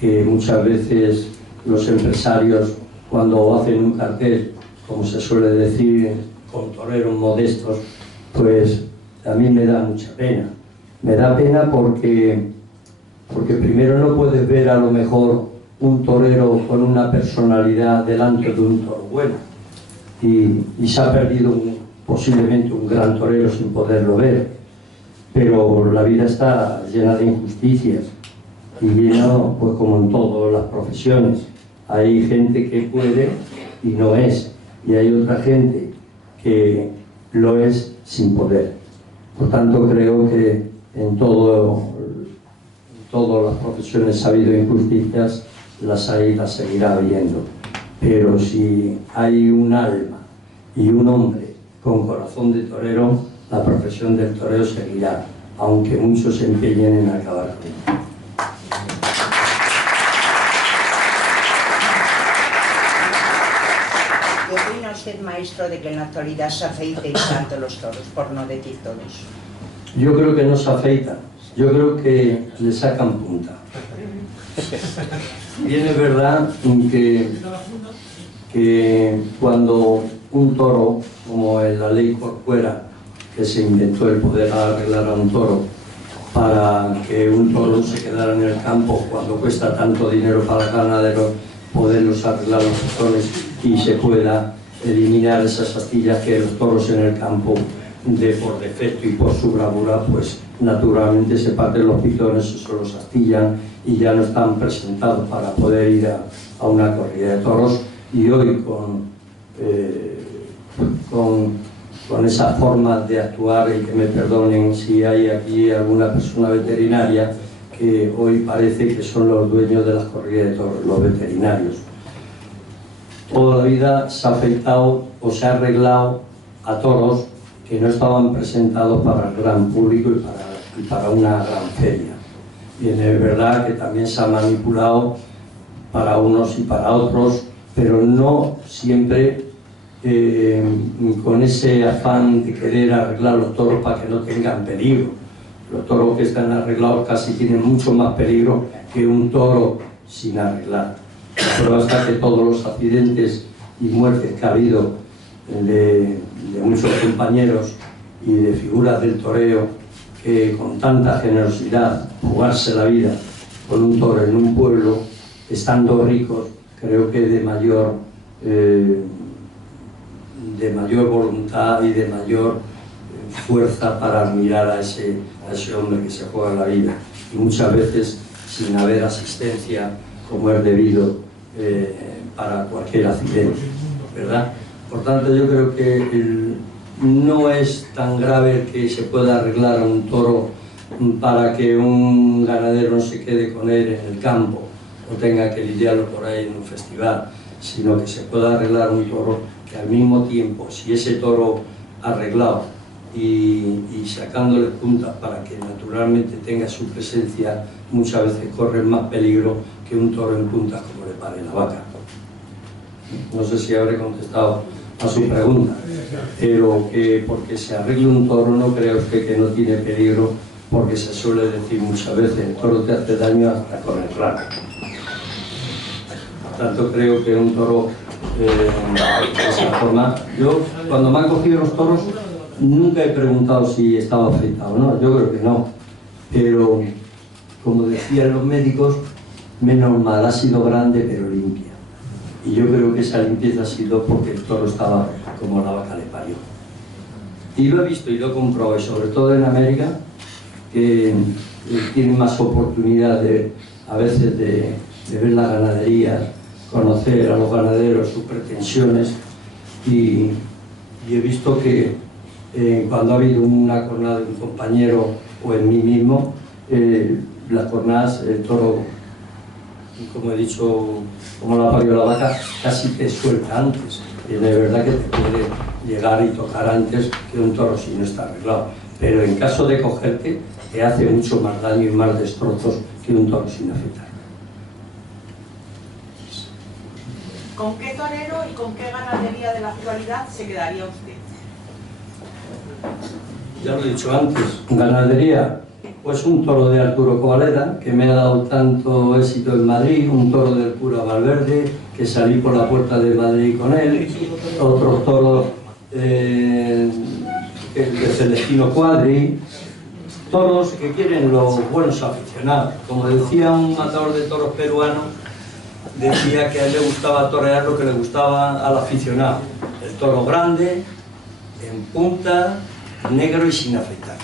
que muchas veces los empresarios, cuando hacen un cartel, como se suele decir, con toreros modestos, pues a mí me da mucha pena. Me da pena porque primero no puedes ver a lo mejor un torero con una personalidad delante de un toro bueno, y se ha perdido posiblemente un gran torero sin poderlo ver, pero la vida está llena de injusticias y lleno, pues como en todas las profesiones, hay gente que puede y no es, y hay otra gente que lo es sin poder. Por tanto, creo que en todas las profesiones ha habido injusticias, las hay y las seguirá habiendo. Pero si hay un alma y un hombre con corazón de torero, la profesión del torero seguirá, aunque muchos se empeñen en acabar con ella. ¿Qué opina usted, maestro, de que en la actualidad se afeiten tanto los toros, por no decir todos? Yo creo que no se afeitan, yo creo que le sacan punta. Bien es verdad que cuando un toro, como en la ley Corcuera, que se inventó el poder arreglar a un toro para que un toro se quedara en el campo cuando cuesta tanto dinero para el ganadero poderlos arreglar los pistones y se pueda eliminar esas astillas que los toros en el campo por defecto y por su bravura, pues naturalmente se parten los pistones, se los astillan y ya no están presentados para poder ir a una corrida de toros. Y hoy con esa forma de actuar, y que me perdonen si hay aquí alguna persona veterinaria, que hoy parece que son los dueños de las corridas de toros, los veterinarios. Toda la vida se ha afeitado o se ha arreglado a toros que no estaban presentados para el gran público y para una gran feria. Y es verdad que también se ha manipulado para unos y para otros, pero no siempre con ese afán de querer arreglar los toros para que no tengan peligro. Los toros que están arreglados casi tienen mucho más peligro que un toro sin arreglar. La prueba está que todos los accidentes y muertes que ha habido de muchos compañeros y de figuras del toreo que con tanta generosidad jugarse la vida con un toro en un pueblo, estando ricos, creo que de mayor voluntad y de mayor fuerza para admirar a ese hombre que se juega la vida. Y muchas veces sin haber asistencia como es debido para cualquier accidente, ¿verdad? Por tanto, yo creo que no es tan grave que se pueda arreglar a un toro para que un ganadero no se quede con él en el campo o tenga que lidiarlo por ahí en un festival, sino que se pueda arreglar un toro que al mismo tiempo, si ese toro arreglado y sacándole puntas para que naturalmente tenga su presencia, muchas veces corre más peligro que un toro en puntas como le pare la vaca. No sé si habré contestado a su pregunta, pero que porque se arregle un toro no crea usted que no tiene peligro, porque se suele decir muchas veces, el toro te hace daño hasta con el rabo. Por tanto, creo que un toro de esa forma... Yo, cuando me han cogido los toros, nunca he preguntado si estaba afeitado o no, yo creo que no, pero como decían los médicos, menos mal, ha sido grande pero limpia. Y yo creo que esa limpieza ha sido porque el toro estaba como la vaca le parió. Y lo he visto y lo he comprobado, y sobre todo en América, que tienen más oportunidad a veces de ver la ganadería, conocer a los ganaderos, sus pretensiones, y he visto que cuando ha habido una cornada de un compañero o en mí mismo, las cornadas, el toro, como he dicho, como la parió la vaca, casi te suelta antes. Y de verdad que te puede llegar y tocar antes que un toro si no está arreglado. Pero en caso de cogerte, te hace mucho más daño y más destrozos que un toro sin afeitar. ¿Con qué torero y con qué ganadería de la actualidad se quedaría usted? Ya lo he dicho antes, ganadería, pues un toro de Arturo Covaleda, que me ha dado tanto éxito en Madrid, un toro del cura Valverde, que salí por la puerta de Madrid con él, otros toros de Celestino Cuadri, toros que quieren los buenos aficionados. Como decía un matador de toros peruano, decía que a él le gustaba torear lo que le gustaba al aficionado, el toro grande, en punta, negro y sin afeitar.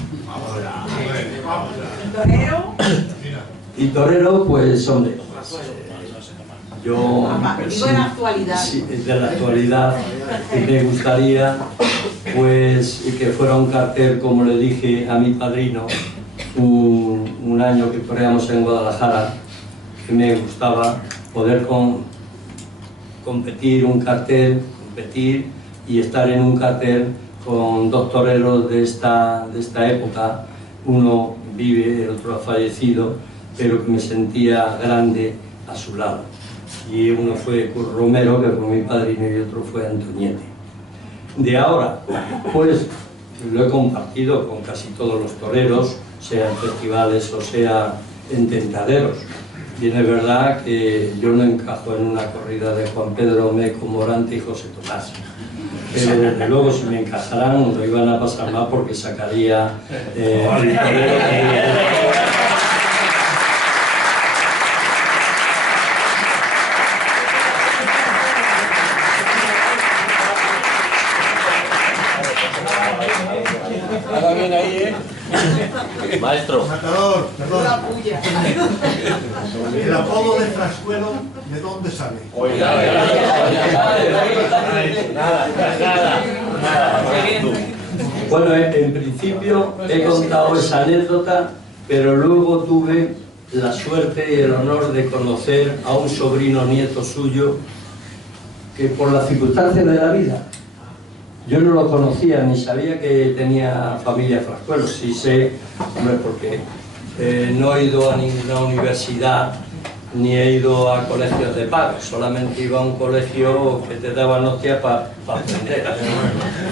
¿Torero? Y torero, pues hombre, yo... Digo en la actualidad. Sí, de la actualidad, me gustaría pues que fuera un cartel, como le dije a mi padrino, un año que toreamos en Guadalajara, que me gustaba poder competir y estar en un cartel con dos toreros de esta época, uno vive, el otro ha fallecido, pero que me sentía grande a su lado. Y uno fue Curro Romero, que fue mi padrino, y otro fue Antoñete. De ahora, pues lo he compartido con casi todos los toreros, sea en festivales o sea en tentaderos. Bien, es verdad que yo no encajo en una corrida de Juan Pedro Meco, Morante y José Tomás. Pero desde luego si me encajaran lo iban a pasar mal porque sacaría el torero Haga bien ahí, Maestro. Matador, perdón. La puya. El apodo de Frascuelo, ¿de dónde sale? Nada. Bueno, en principio he contado esa anécdota, pero luego tuve la suerte y el honor de conocer a un sobrino nieto suyo que por las circunstancias de la vida, yo no lo conocía ni sabía que tenía familia Frascuelo. Sí sé, hombre, porque no he ido a ninguna universidad ni he ido a colegios de pago, solamente iba a un colegio que te daban hostia para aprender.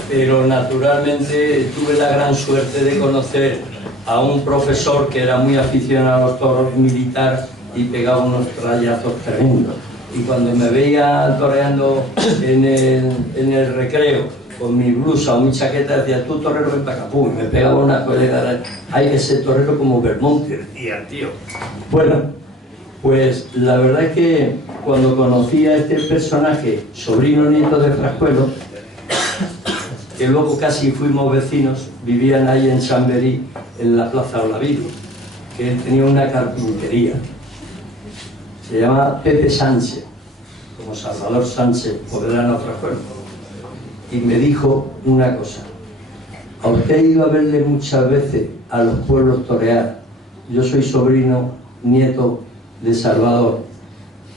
Pero naturalmente tuve la gran suerte de conocer a un profesor que era muy aficionado a los toros, militar, y pegaba unos rayazos tremendos. Y cuando me veía toreando en el recreo, con mi blusa o mi chaqueta, decía, tú torero ven para acá, pum, me pegaba una colega, hay que ser torero como Belmonte, decía el tío. Bueno, pues la verdad es que cuando conocí a este personaje, sobrino nieto de Frascuelo, que luego casi fuimos vecinos, vivían ahí en Chamberí, en la Plaza Olavido, que él tenía una carpintería, se llama Pepe Sánchez, como Salvador Sánchez, Poblano Frascuelo, y me dijo una cosa: a usted he ido a verle muchas veces a los pueblos torear, yo soy sobrino, nieto de Salvador,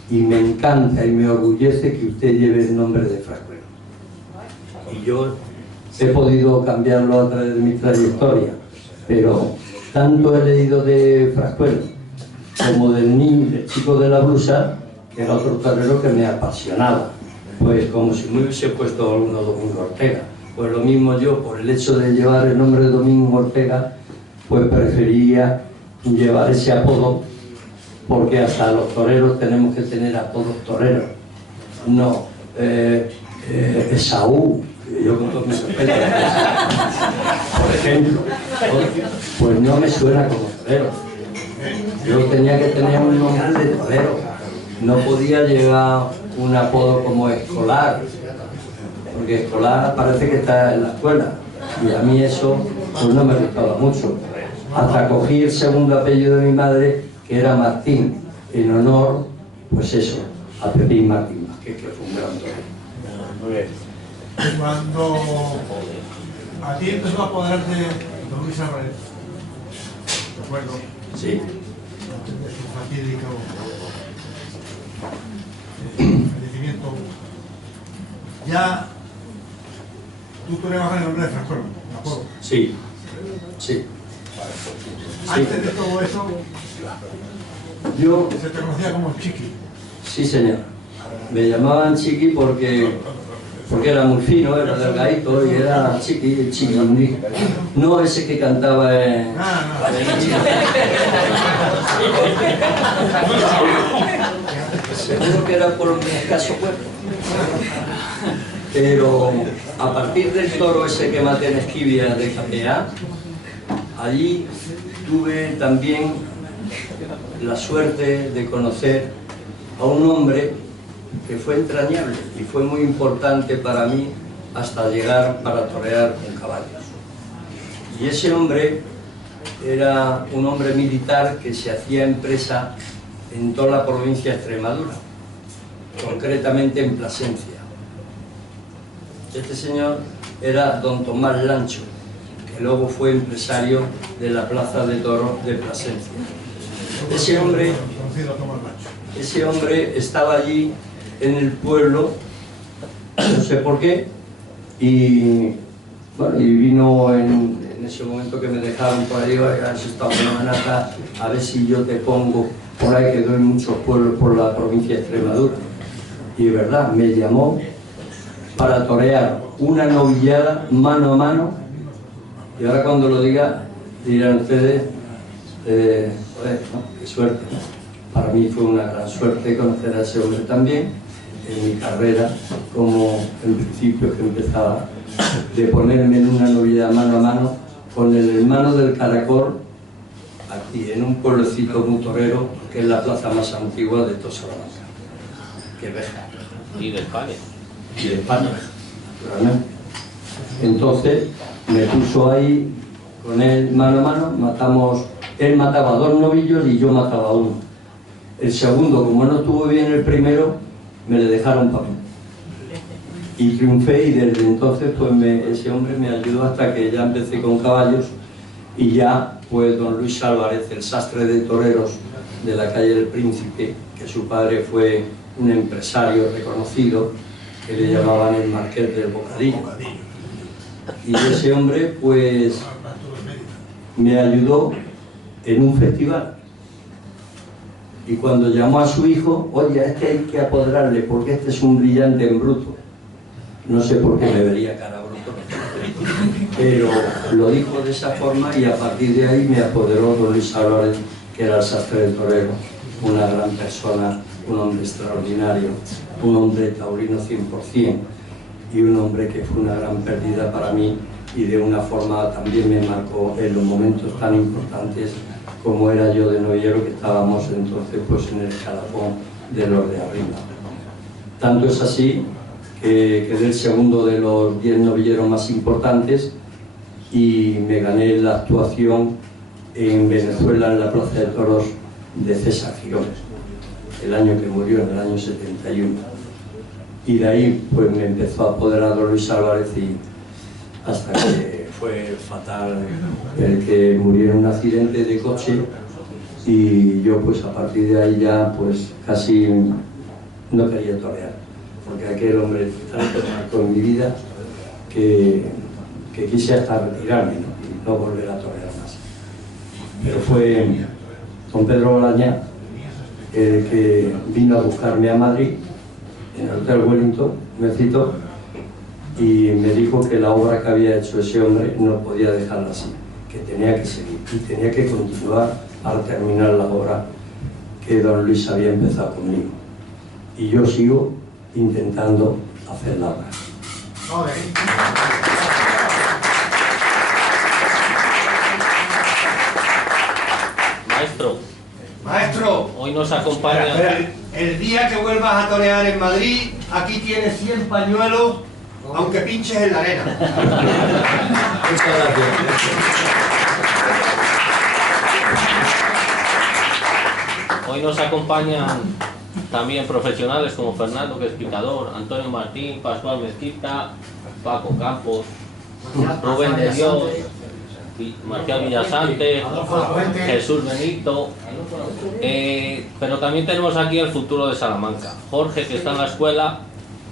y me encanta y me orgullece que usted lleve el nombre de Frascuelo. Y yo he podido cambiarlo a través de mi trayectoria, pero tanto he leído de Frascuelo como del niño, del chico de la blusa, que era otro torero que me apasionaba, pues como si me hubiese puesto alguno Domingo Ortega. Pues lo mismo yo, por el hecho de llevar el nombre de Domingo Ortega, pues prefería llevar ese apodo, porque hasta los toreros tenemos que tener apodos toreros. No, Esaú, yo con todo mi respeto, por ejemplo, pues no me suena como torero. Yo tenía que tener un nombre de torero, no podía llevar un apodo como Escolar, porque Escolar parece que está en la escuela, y a mí eso pues no me gustaba mucho. Hasta cogí el segundo apellido de mi madre, que era Martín, en honor, pues eso, a Pepín Martín, que fue un gran torero. Muy bien. Cuando a ti empezó a apoderarte don Luis Álvarez, recuerdo, sí, antes de su fatídico fallecimiento, ya tú toreabas el nombre de Frascuelo, ¿me acuerdo? Sí, sí. Antes de todo eso, yo se te conocía como Chiqui. Sí, señor. Me llamaban Chiqui porque era muy fino, era delgadito y era Chiqui, Chiqui. No ese que cantaba en... Seguro que era por mi escaso cuerpo. Pero a partir del toro ese que maté en Esquivia de Capea, allí tuve también la suerte de conocer a un hombre que fue entrañable y fue muy importante para mí hasta llegar para torear con caballos. Y ese hombre era un hombre militar que se hacía empresa en toda la provincia de Extremadura, concretamente en Plasencia. Este señor era don Tomás Lancho, que luego fue empresario de la Plaza de Toros de Plasencia. Ese hombre estaba allí en el pueblo, no sé por qué, y bueno, y vino en ese momento que me dejaron por ahí, has estado fenomenal, a ver si yo te pongo por ahí, que doy muchos pueblos por la provincia de Extremadura. Y de verdad, me llamó para torear una novillada mano a mano, y ahora cuando lo diga dirán ustedes, joder, ¿no? Qué suerte. Para mí fue una gran suerte conocer a ese hombre también en mi carrera, como en principio que empezaba, de ponerme en una novillada mano a mano con el hermano del Caracol, aquí en un pueblecito muy torero, que es la plaza más antigua de toda Salamanca, que es Béjar. Y de España. Y de España, realmente. Entonces me puso ahí con él mano a mano, matamos, él mataba 2 novillos y yo mataba 1. El segundo, como no estuvo bien el primero, me le dejaron para mí. Y triunfé, y desde entonces pues ese hombre me ayudó hasta que ya empecé con caballos, y ya pues don Luis Álvarez, el sastre de toreros de la calle del Príncipe, que su padre fue un empresario reconocido, que le llamaban el Marqués del Bocadillo. Y ese hombre pues me ayudó en un festival. Y cuando llamó a su hijo, oye, a este hay que apoderarle porque este es un brillante en bruto. No sé por qué me vería cara bruto, pero lo dijo de esa forma, y a partir de ahí me apoderó don Luis Álvarez, que era el sastre de torero, una gran persona, un hombre extraordinario, un hombre taurino 100%, y un hombre que fue una gran pérdida para mí, y de una forma también me marcó en los momentos tan importantes como era yo de novillero, que estábamos entonces pues en el escalafón de los de arriba. Tanto es así que quedé el segundo de los 10 novilleros más importantes, y me gané la actuación en Venezuela en la Plaza de Toros de César Girón. el año que murió, en el año 71. Y de ahí pues me empezó a apoderar don Luis Álvarez y hasta que fue fatal el que murió en un accidente de coche, y yo pues a partir de ahí ya pues casi no quería torear, porque aquel hombre tanto marcó en mi vida que quise hasta retirarme, ¿no? Y no volver a torear más. Pero fue don Pedro Bolaña el que vino a buscarme a Madrid, en el Hotel Wellington, me citó, y me dijo que la obra que había hecho ese hombre no podía dejarla así, que tenía que seguir y tenía que continuar para terminar la obra que don Luis había empezado conmigo. Y yo sigo intentando hacer la obra. Maestro, hoy nos acompaña... Espera, el día que vuelvas a torear en Madrid, aquí tienes 100 pañuelos, aunque pinches en la arena. Muchas gracias. Hoy nos acompañan también profesionales como Fernando, que es picador, Antonio Martín, Pascual Mezquita, Paco Campos, Rubén de Dios, Marcial Villasante, Jesús Benito, pero también tenemos aquí el futuro de Salamanca, Jorge, que está en la escuela,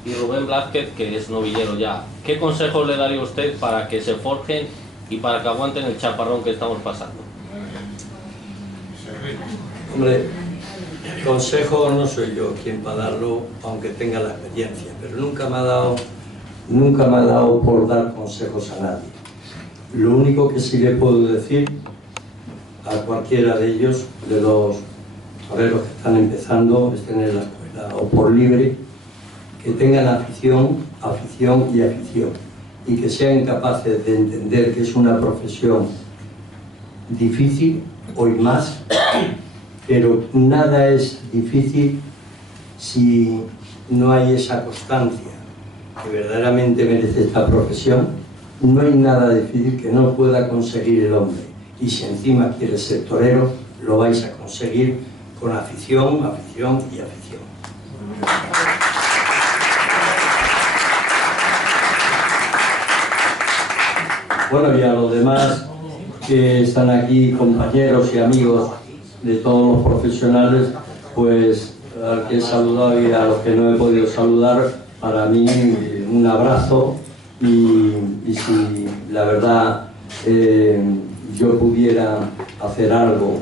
y Rubén Blázquez, que es novillero ya. ¿Qué consejos le daría usted para que se forjen y para que aguanten el chaparrón que estamos pasando? Hombre, consejo no soy yo quien para darlo, aunque tenga la experiencia, pero nunca me ha dado por dar consejos a nadie. Lo único que sí le puedo decir a cualquiera de ellos, de los toreros que están empezando, estén en la escuela o por libre, que tengan afición y que sean capaces de entender que es una profesión difícil, hoy más, pero nada es difícil si no hay esa constancia que verdaderamente merece esta profesión. No hay nada difícil que no pueda conseguir el hombre, y si encima quiere ser torero, lo vais a conseguir con afición y afición. Bueno, y a los demás que están aquí, compañeros y amigos de todos los profesionales, pues al que he saludado y a los que no he podido saludar, para mí un abrazo. Y si la verdad yo pudiera hacer algo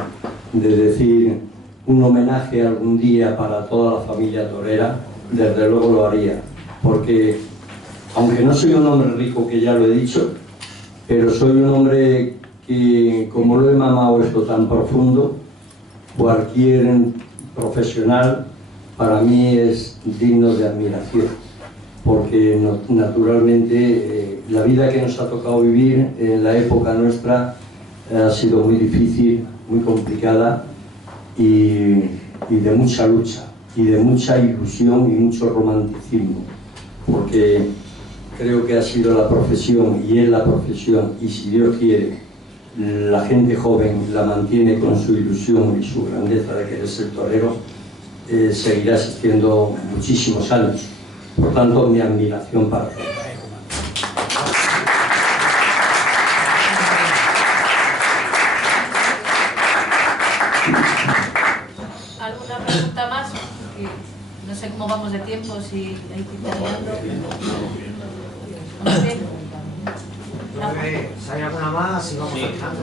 de decir un homenaje algún día para toda la familia torera, desde luego lo haría, porque aunque no soy un hombre rico, que ya lo he dicho, pero soy un hombre que, como lo he mamado esto tan profundo, cualquier profesional para mí es digno de admiración, porque naturalmente la vida que nos ha tocado vivir en la época nuestra ha sido muy difícil, muy complicada y de mucha lucha y de mucha ilusión y mucho romanticismo, porque creo que ha sido la profesión y es la profesión, y si Dios quiere la gente joven la mantiene con su ilusión y su grandeza de querer ser torero, seguirá existiendo muchísimos años. Por tanto, mi admiración para todos. ¿Alguna pregunta más? No sé cómo vamos de tiempo, si hay que ir terminando. ¿Vamos bien? Si hay alguna más, y vamos terminando.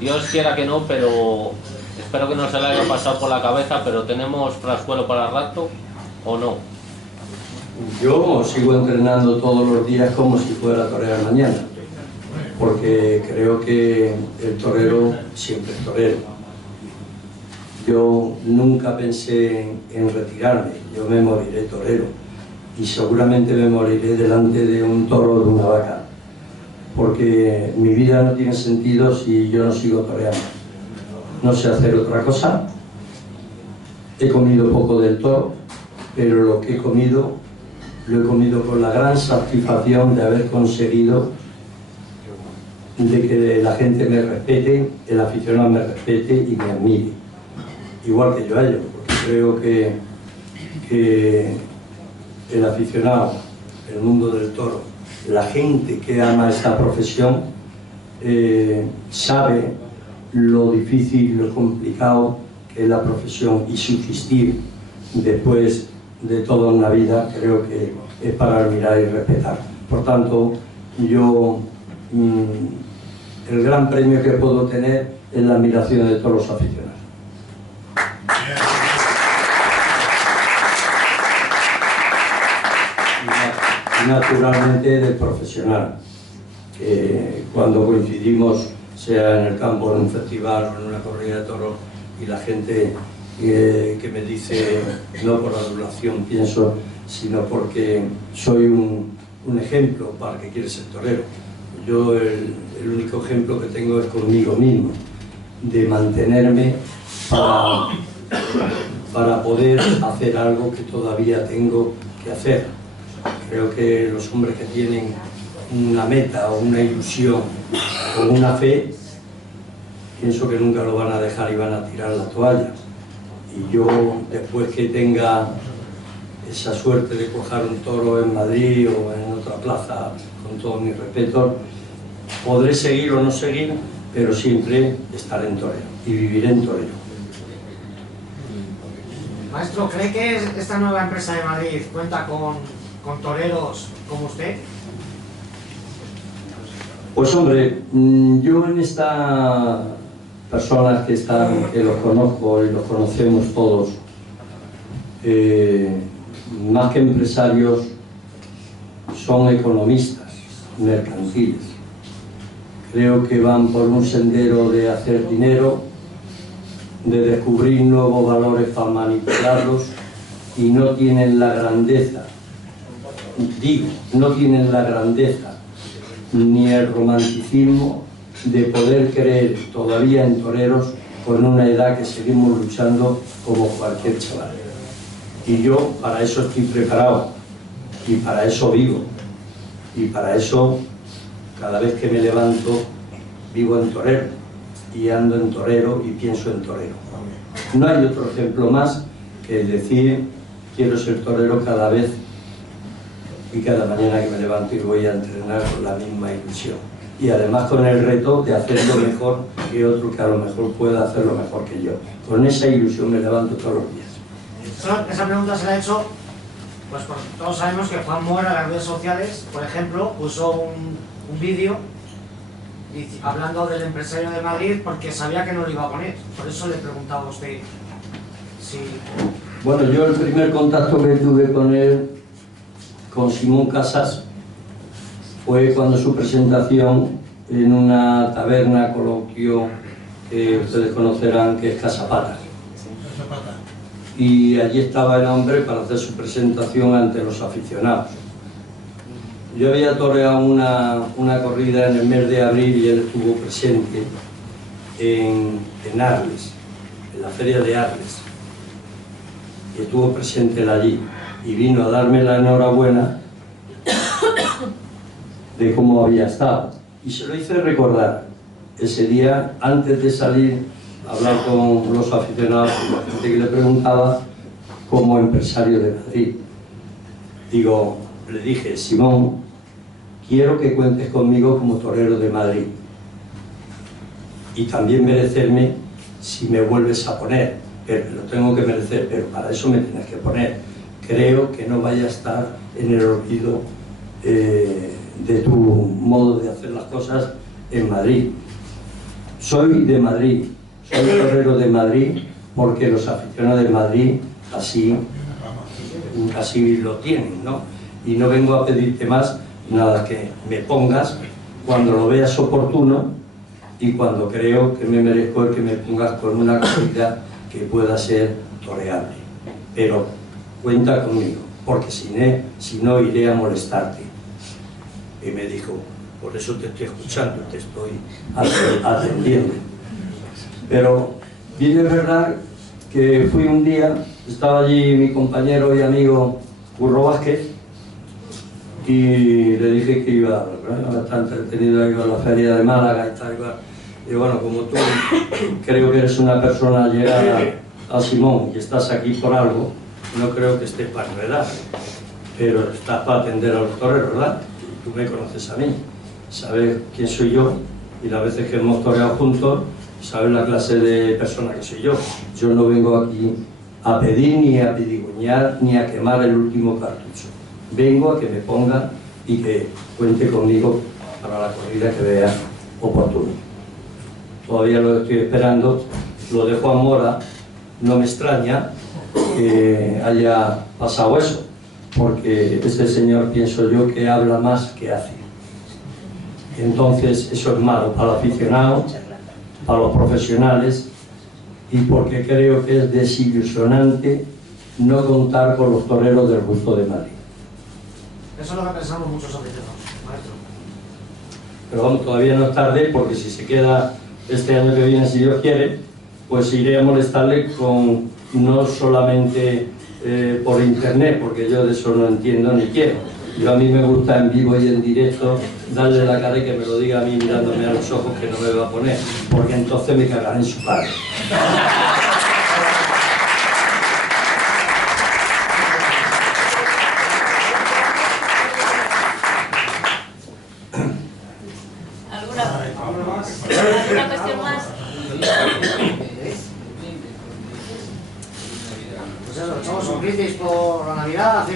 Dios quiera que no, pero espero que no se le haya pasado por la cabeza, pero ¿tenemos frascuelo para rato o no? Yo sigo entrenando todos los días como si fuera a torear mañana, porque creo que el torero siempre es torero. Yo nunca pensé en retirarme, yo me moriré torero, y seguramente me moriré delante de un toro o de una vaca, porque mi vida no tiene sentido si yo no sigo toreando. No sé hacer otra cosa, he comido poco del toro, pero lo que he comido lo he comido con la gran satisfacción de haber conseguido de que la gente me respete, el aficionado me respete y me admire, igual que yo a ellos, porque creo que el aficionado, el mundo del toro, la gente que ama esta profesión, sabe lo difícil y lo complicado que es la profesión, y subsistir después de toda una vida creo que es para admirar y respetar. Por tanto, yo el gran premio que puedo tener es la admiración de todos los aficionados. Y naturalmente del profesional, que cuando coincidimos, sea en el campo, en un festival o en una corrida de toros, y la gente que me dice, no por adulación pienso, sino porque soy un ejemplo para el que quiere ser torero. Yo el único ejemplo que tengo es conmigo mismo, de mantenerme para poder hacer algo que todavía tengo que hacer. Creo que los hombres que tienen una meta o una ilusión o una fe, pienso que nunca lo van a dejar y van a tirar la toalla. Y yo, después que tenga esa suerte de coger un toro en Madrid o en otra plaza, con todo mi respeto, podré seguir o no seguir, pero siempre estaré en torero y viviré en torero. Maestro, ¿cree que esta nueva empresa de Madrid cuenta con toreros como usted? Pues hombre, yo en estas personas que están, que los conozco y los conocemos todos, más que empresarios, son economistas, mercantiles. Creo que van por un sendero de hacer dinero, de descubrir nuevos valores para manipularlos, y no tienen la grandeza, no tienen la grandeza ni el romanticismo de poder creer todavía en toreros con una edad que seguimos luchando como cualquier chaval. Y yo para eso estoy preparado, y para eso vivo, y para eso cada vez que me levanto vivo en torero, y ando en torero y pienso en torero. No hay otro ejemplo más que el decir quiero ser torero cada vez y cada mañana que me levanto y voy a entrenar con la misma ilusión, y además con el reto de hacerlo mejor que otro que a lo mejor pueda hacerlo mejor que yo. Con esa ilusión me levanto todos los días. Esa pregunta se la he hecho, pues porque todos sabemos que Juan Mora en las redes sociales, por ejemplo, puso un vídeo hablando del empresario de Madrid porque sabía que no lo iba a poner. Por eso le preguntaba a usted si... Bueno, yo el primer contacto que tuve con él, con Simón Casas, fue cuando su presentación en una taberna, coloquio que ustedes conocerán, que es Casapata. Y allí estaba el hombre para hacer su presentación ante los aficionados. Yo había toreado una corrida en el mes de abril y él estuvo presente en Arles, en la feria de Arles. Y estuvo presente él allí y vino a darme la enhorabuena de cómo había estado. Y se lo hice recordar ese día, antes de salir a hablar con los aficionados y la gente que le preguntaba, como empresario de Madrid. Digo, le dije, Simón, quiero que cuentes conmigo como torero de Madrid. Y también merecerme si me vuelves a poner, pero lo tengo que merecer, pero para eso me tienes que poner. Creo que no vaya a estar en el olvido de tu modo de hacer las cosas en Madrid. Soy de Madrid, soy torero de Madrid, porque los aficionados de Madrid así lo tienen, ¿no? Y no vengo a pedirte más, nada, que me pongas cuando lo veas oportuno y cuando creo que me merezco el que me pongas con una corrida que pueda ser toreable. Pero cuenta conmigo, porque si no iré a molestarte. Y me dijo, por eso te estoy escuchando, te estoy atendiendo. Pero bien es verdad que fui un día, estaba allí mi compañero y amigo Curro Vázquez, y le dije que iba bastante entretenido, iba a la feria de Málaga y tal, y bueno, como tú creo que eres una persona llegada a Simón y estás aquí por algo, no creo que estés para enredar, pero estás para atender a los toreros, ¿verdad? Tú me conoces a mí, sabes quién soy yo y las veces que hemos toreado juntos, sabes la clase de persona que soy yo. Yo no vengo aquí a pedir ni a pedigüeñar ni a quemar el último cartucho. Vengo a que me ponga y que cuente conmigo para la corrida que vea oportuno. Todavía lo estoy esperando. Lo de Juan Mora no me extraña que haya pasado eso, porque este señor pienso yo que habla más que hace. Entonces eso es malo para el aficionado, para los profesionales, y porque creo que es desilusionante no contar con los toreros del Busto de Madrid. Eso es lo que pensamos muchos aficionados, maestro. Pero vamos, todavía no es tarde, porque si se queda este año que viene, si Dios quiere, pues iré a molestarle con, no solamente por internet, porque yo de eso no entiendo ni quiero. Yo a mí me gusta en vivo y en directo darle la cara y que me lo diga a mí mirándome a los ojos que no me va a poner, porque entonces me cagarán en su padre. ¿Alguna cuestión más? Pues eso, echamos un brindis por la Navidad,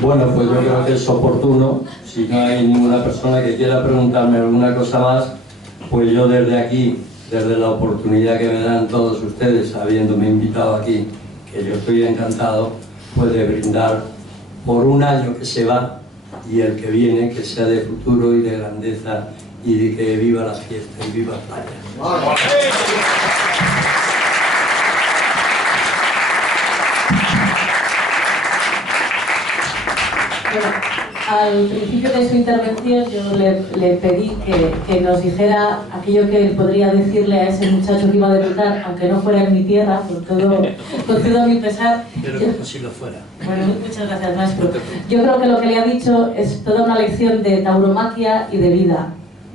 Bueno, pues yo creo que es oportuno, si no hay ninguna persona que quiera preguntarme alguna cosa más, pues yo desde aquí, desde la oportunidad que me dan todos ustedes, habiéndome invitado aquí, que yo estoy encantado, pues de brindar por un año que se va y el que viene, que sea de futuro y de grandeza, y de que viva la fiesta y viva España. Bueno, al principio de su intervención yo le pedí que nos dijera aquello que él podría decirle a ese muchacho que iba a debutar, aunque no fuera en mi tierra, con todo mi pesar. Pero como si lo fuera. Bueno, muchas gracias, maestro. Yo creo que lo que le ha dicho es toda una lección de tauromaquia y de vida.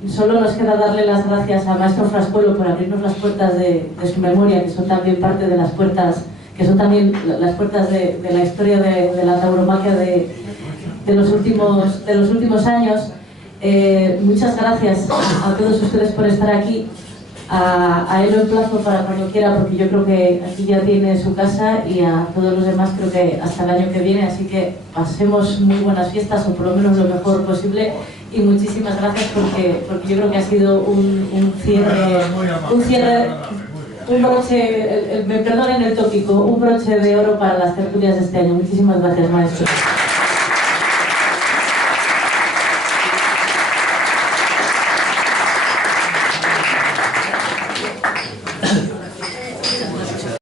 Solo nos queda darle las gracias al maestro Frascuelo por abrirnos las puertas de su memoria, que son también parte de las puertas, que son también las puertas de la historia de la tauromaquia de los últimos años. Muchas gracias a todos ustedes por estar aquí. A él lo emplazo para cuando quiera, porque yo creo que aquí ya tiene su casa, y a todos los demás creo que hasta el año que viene, así que pasemos muy buenas fiestas, o por lo menos lo mejor posible, y muchísimas gracias porque yo creo que ha sido un cierre, un broche, me perdonen el tópico, un broche de oro para las tertulias de este año. Muchísimas gracias, maestro.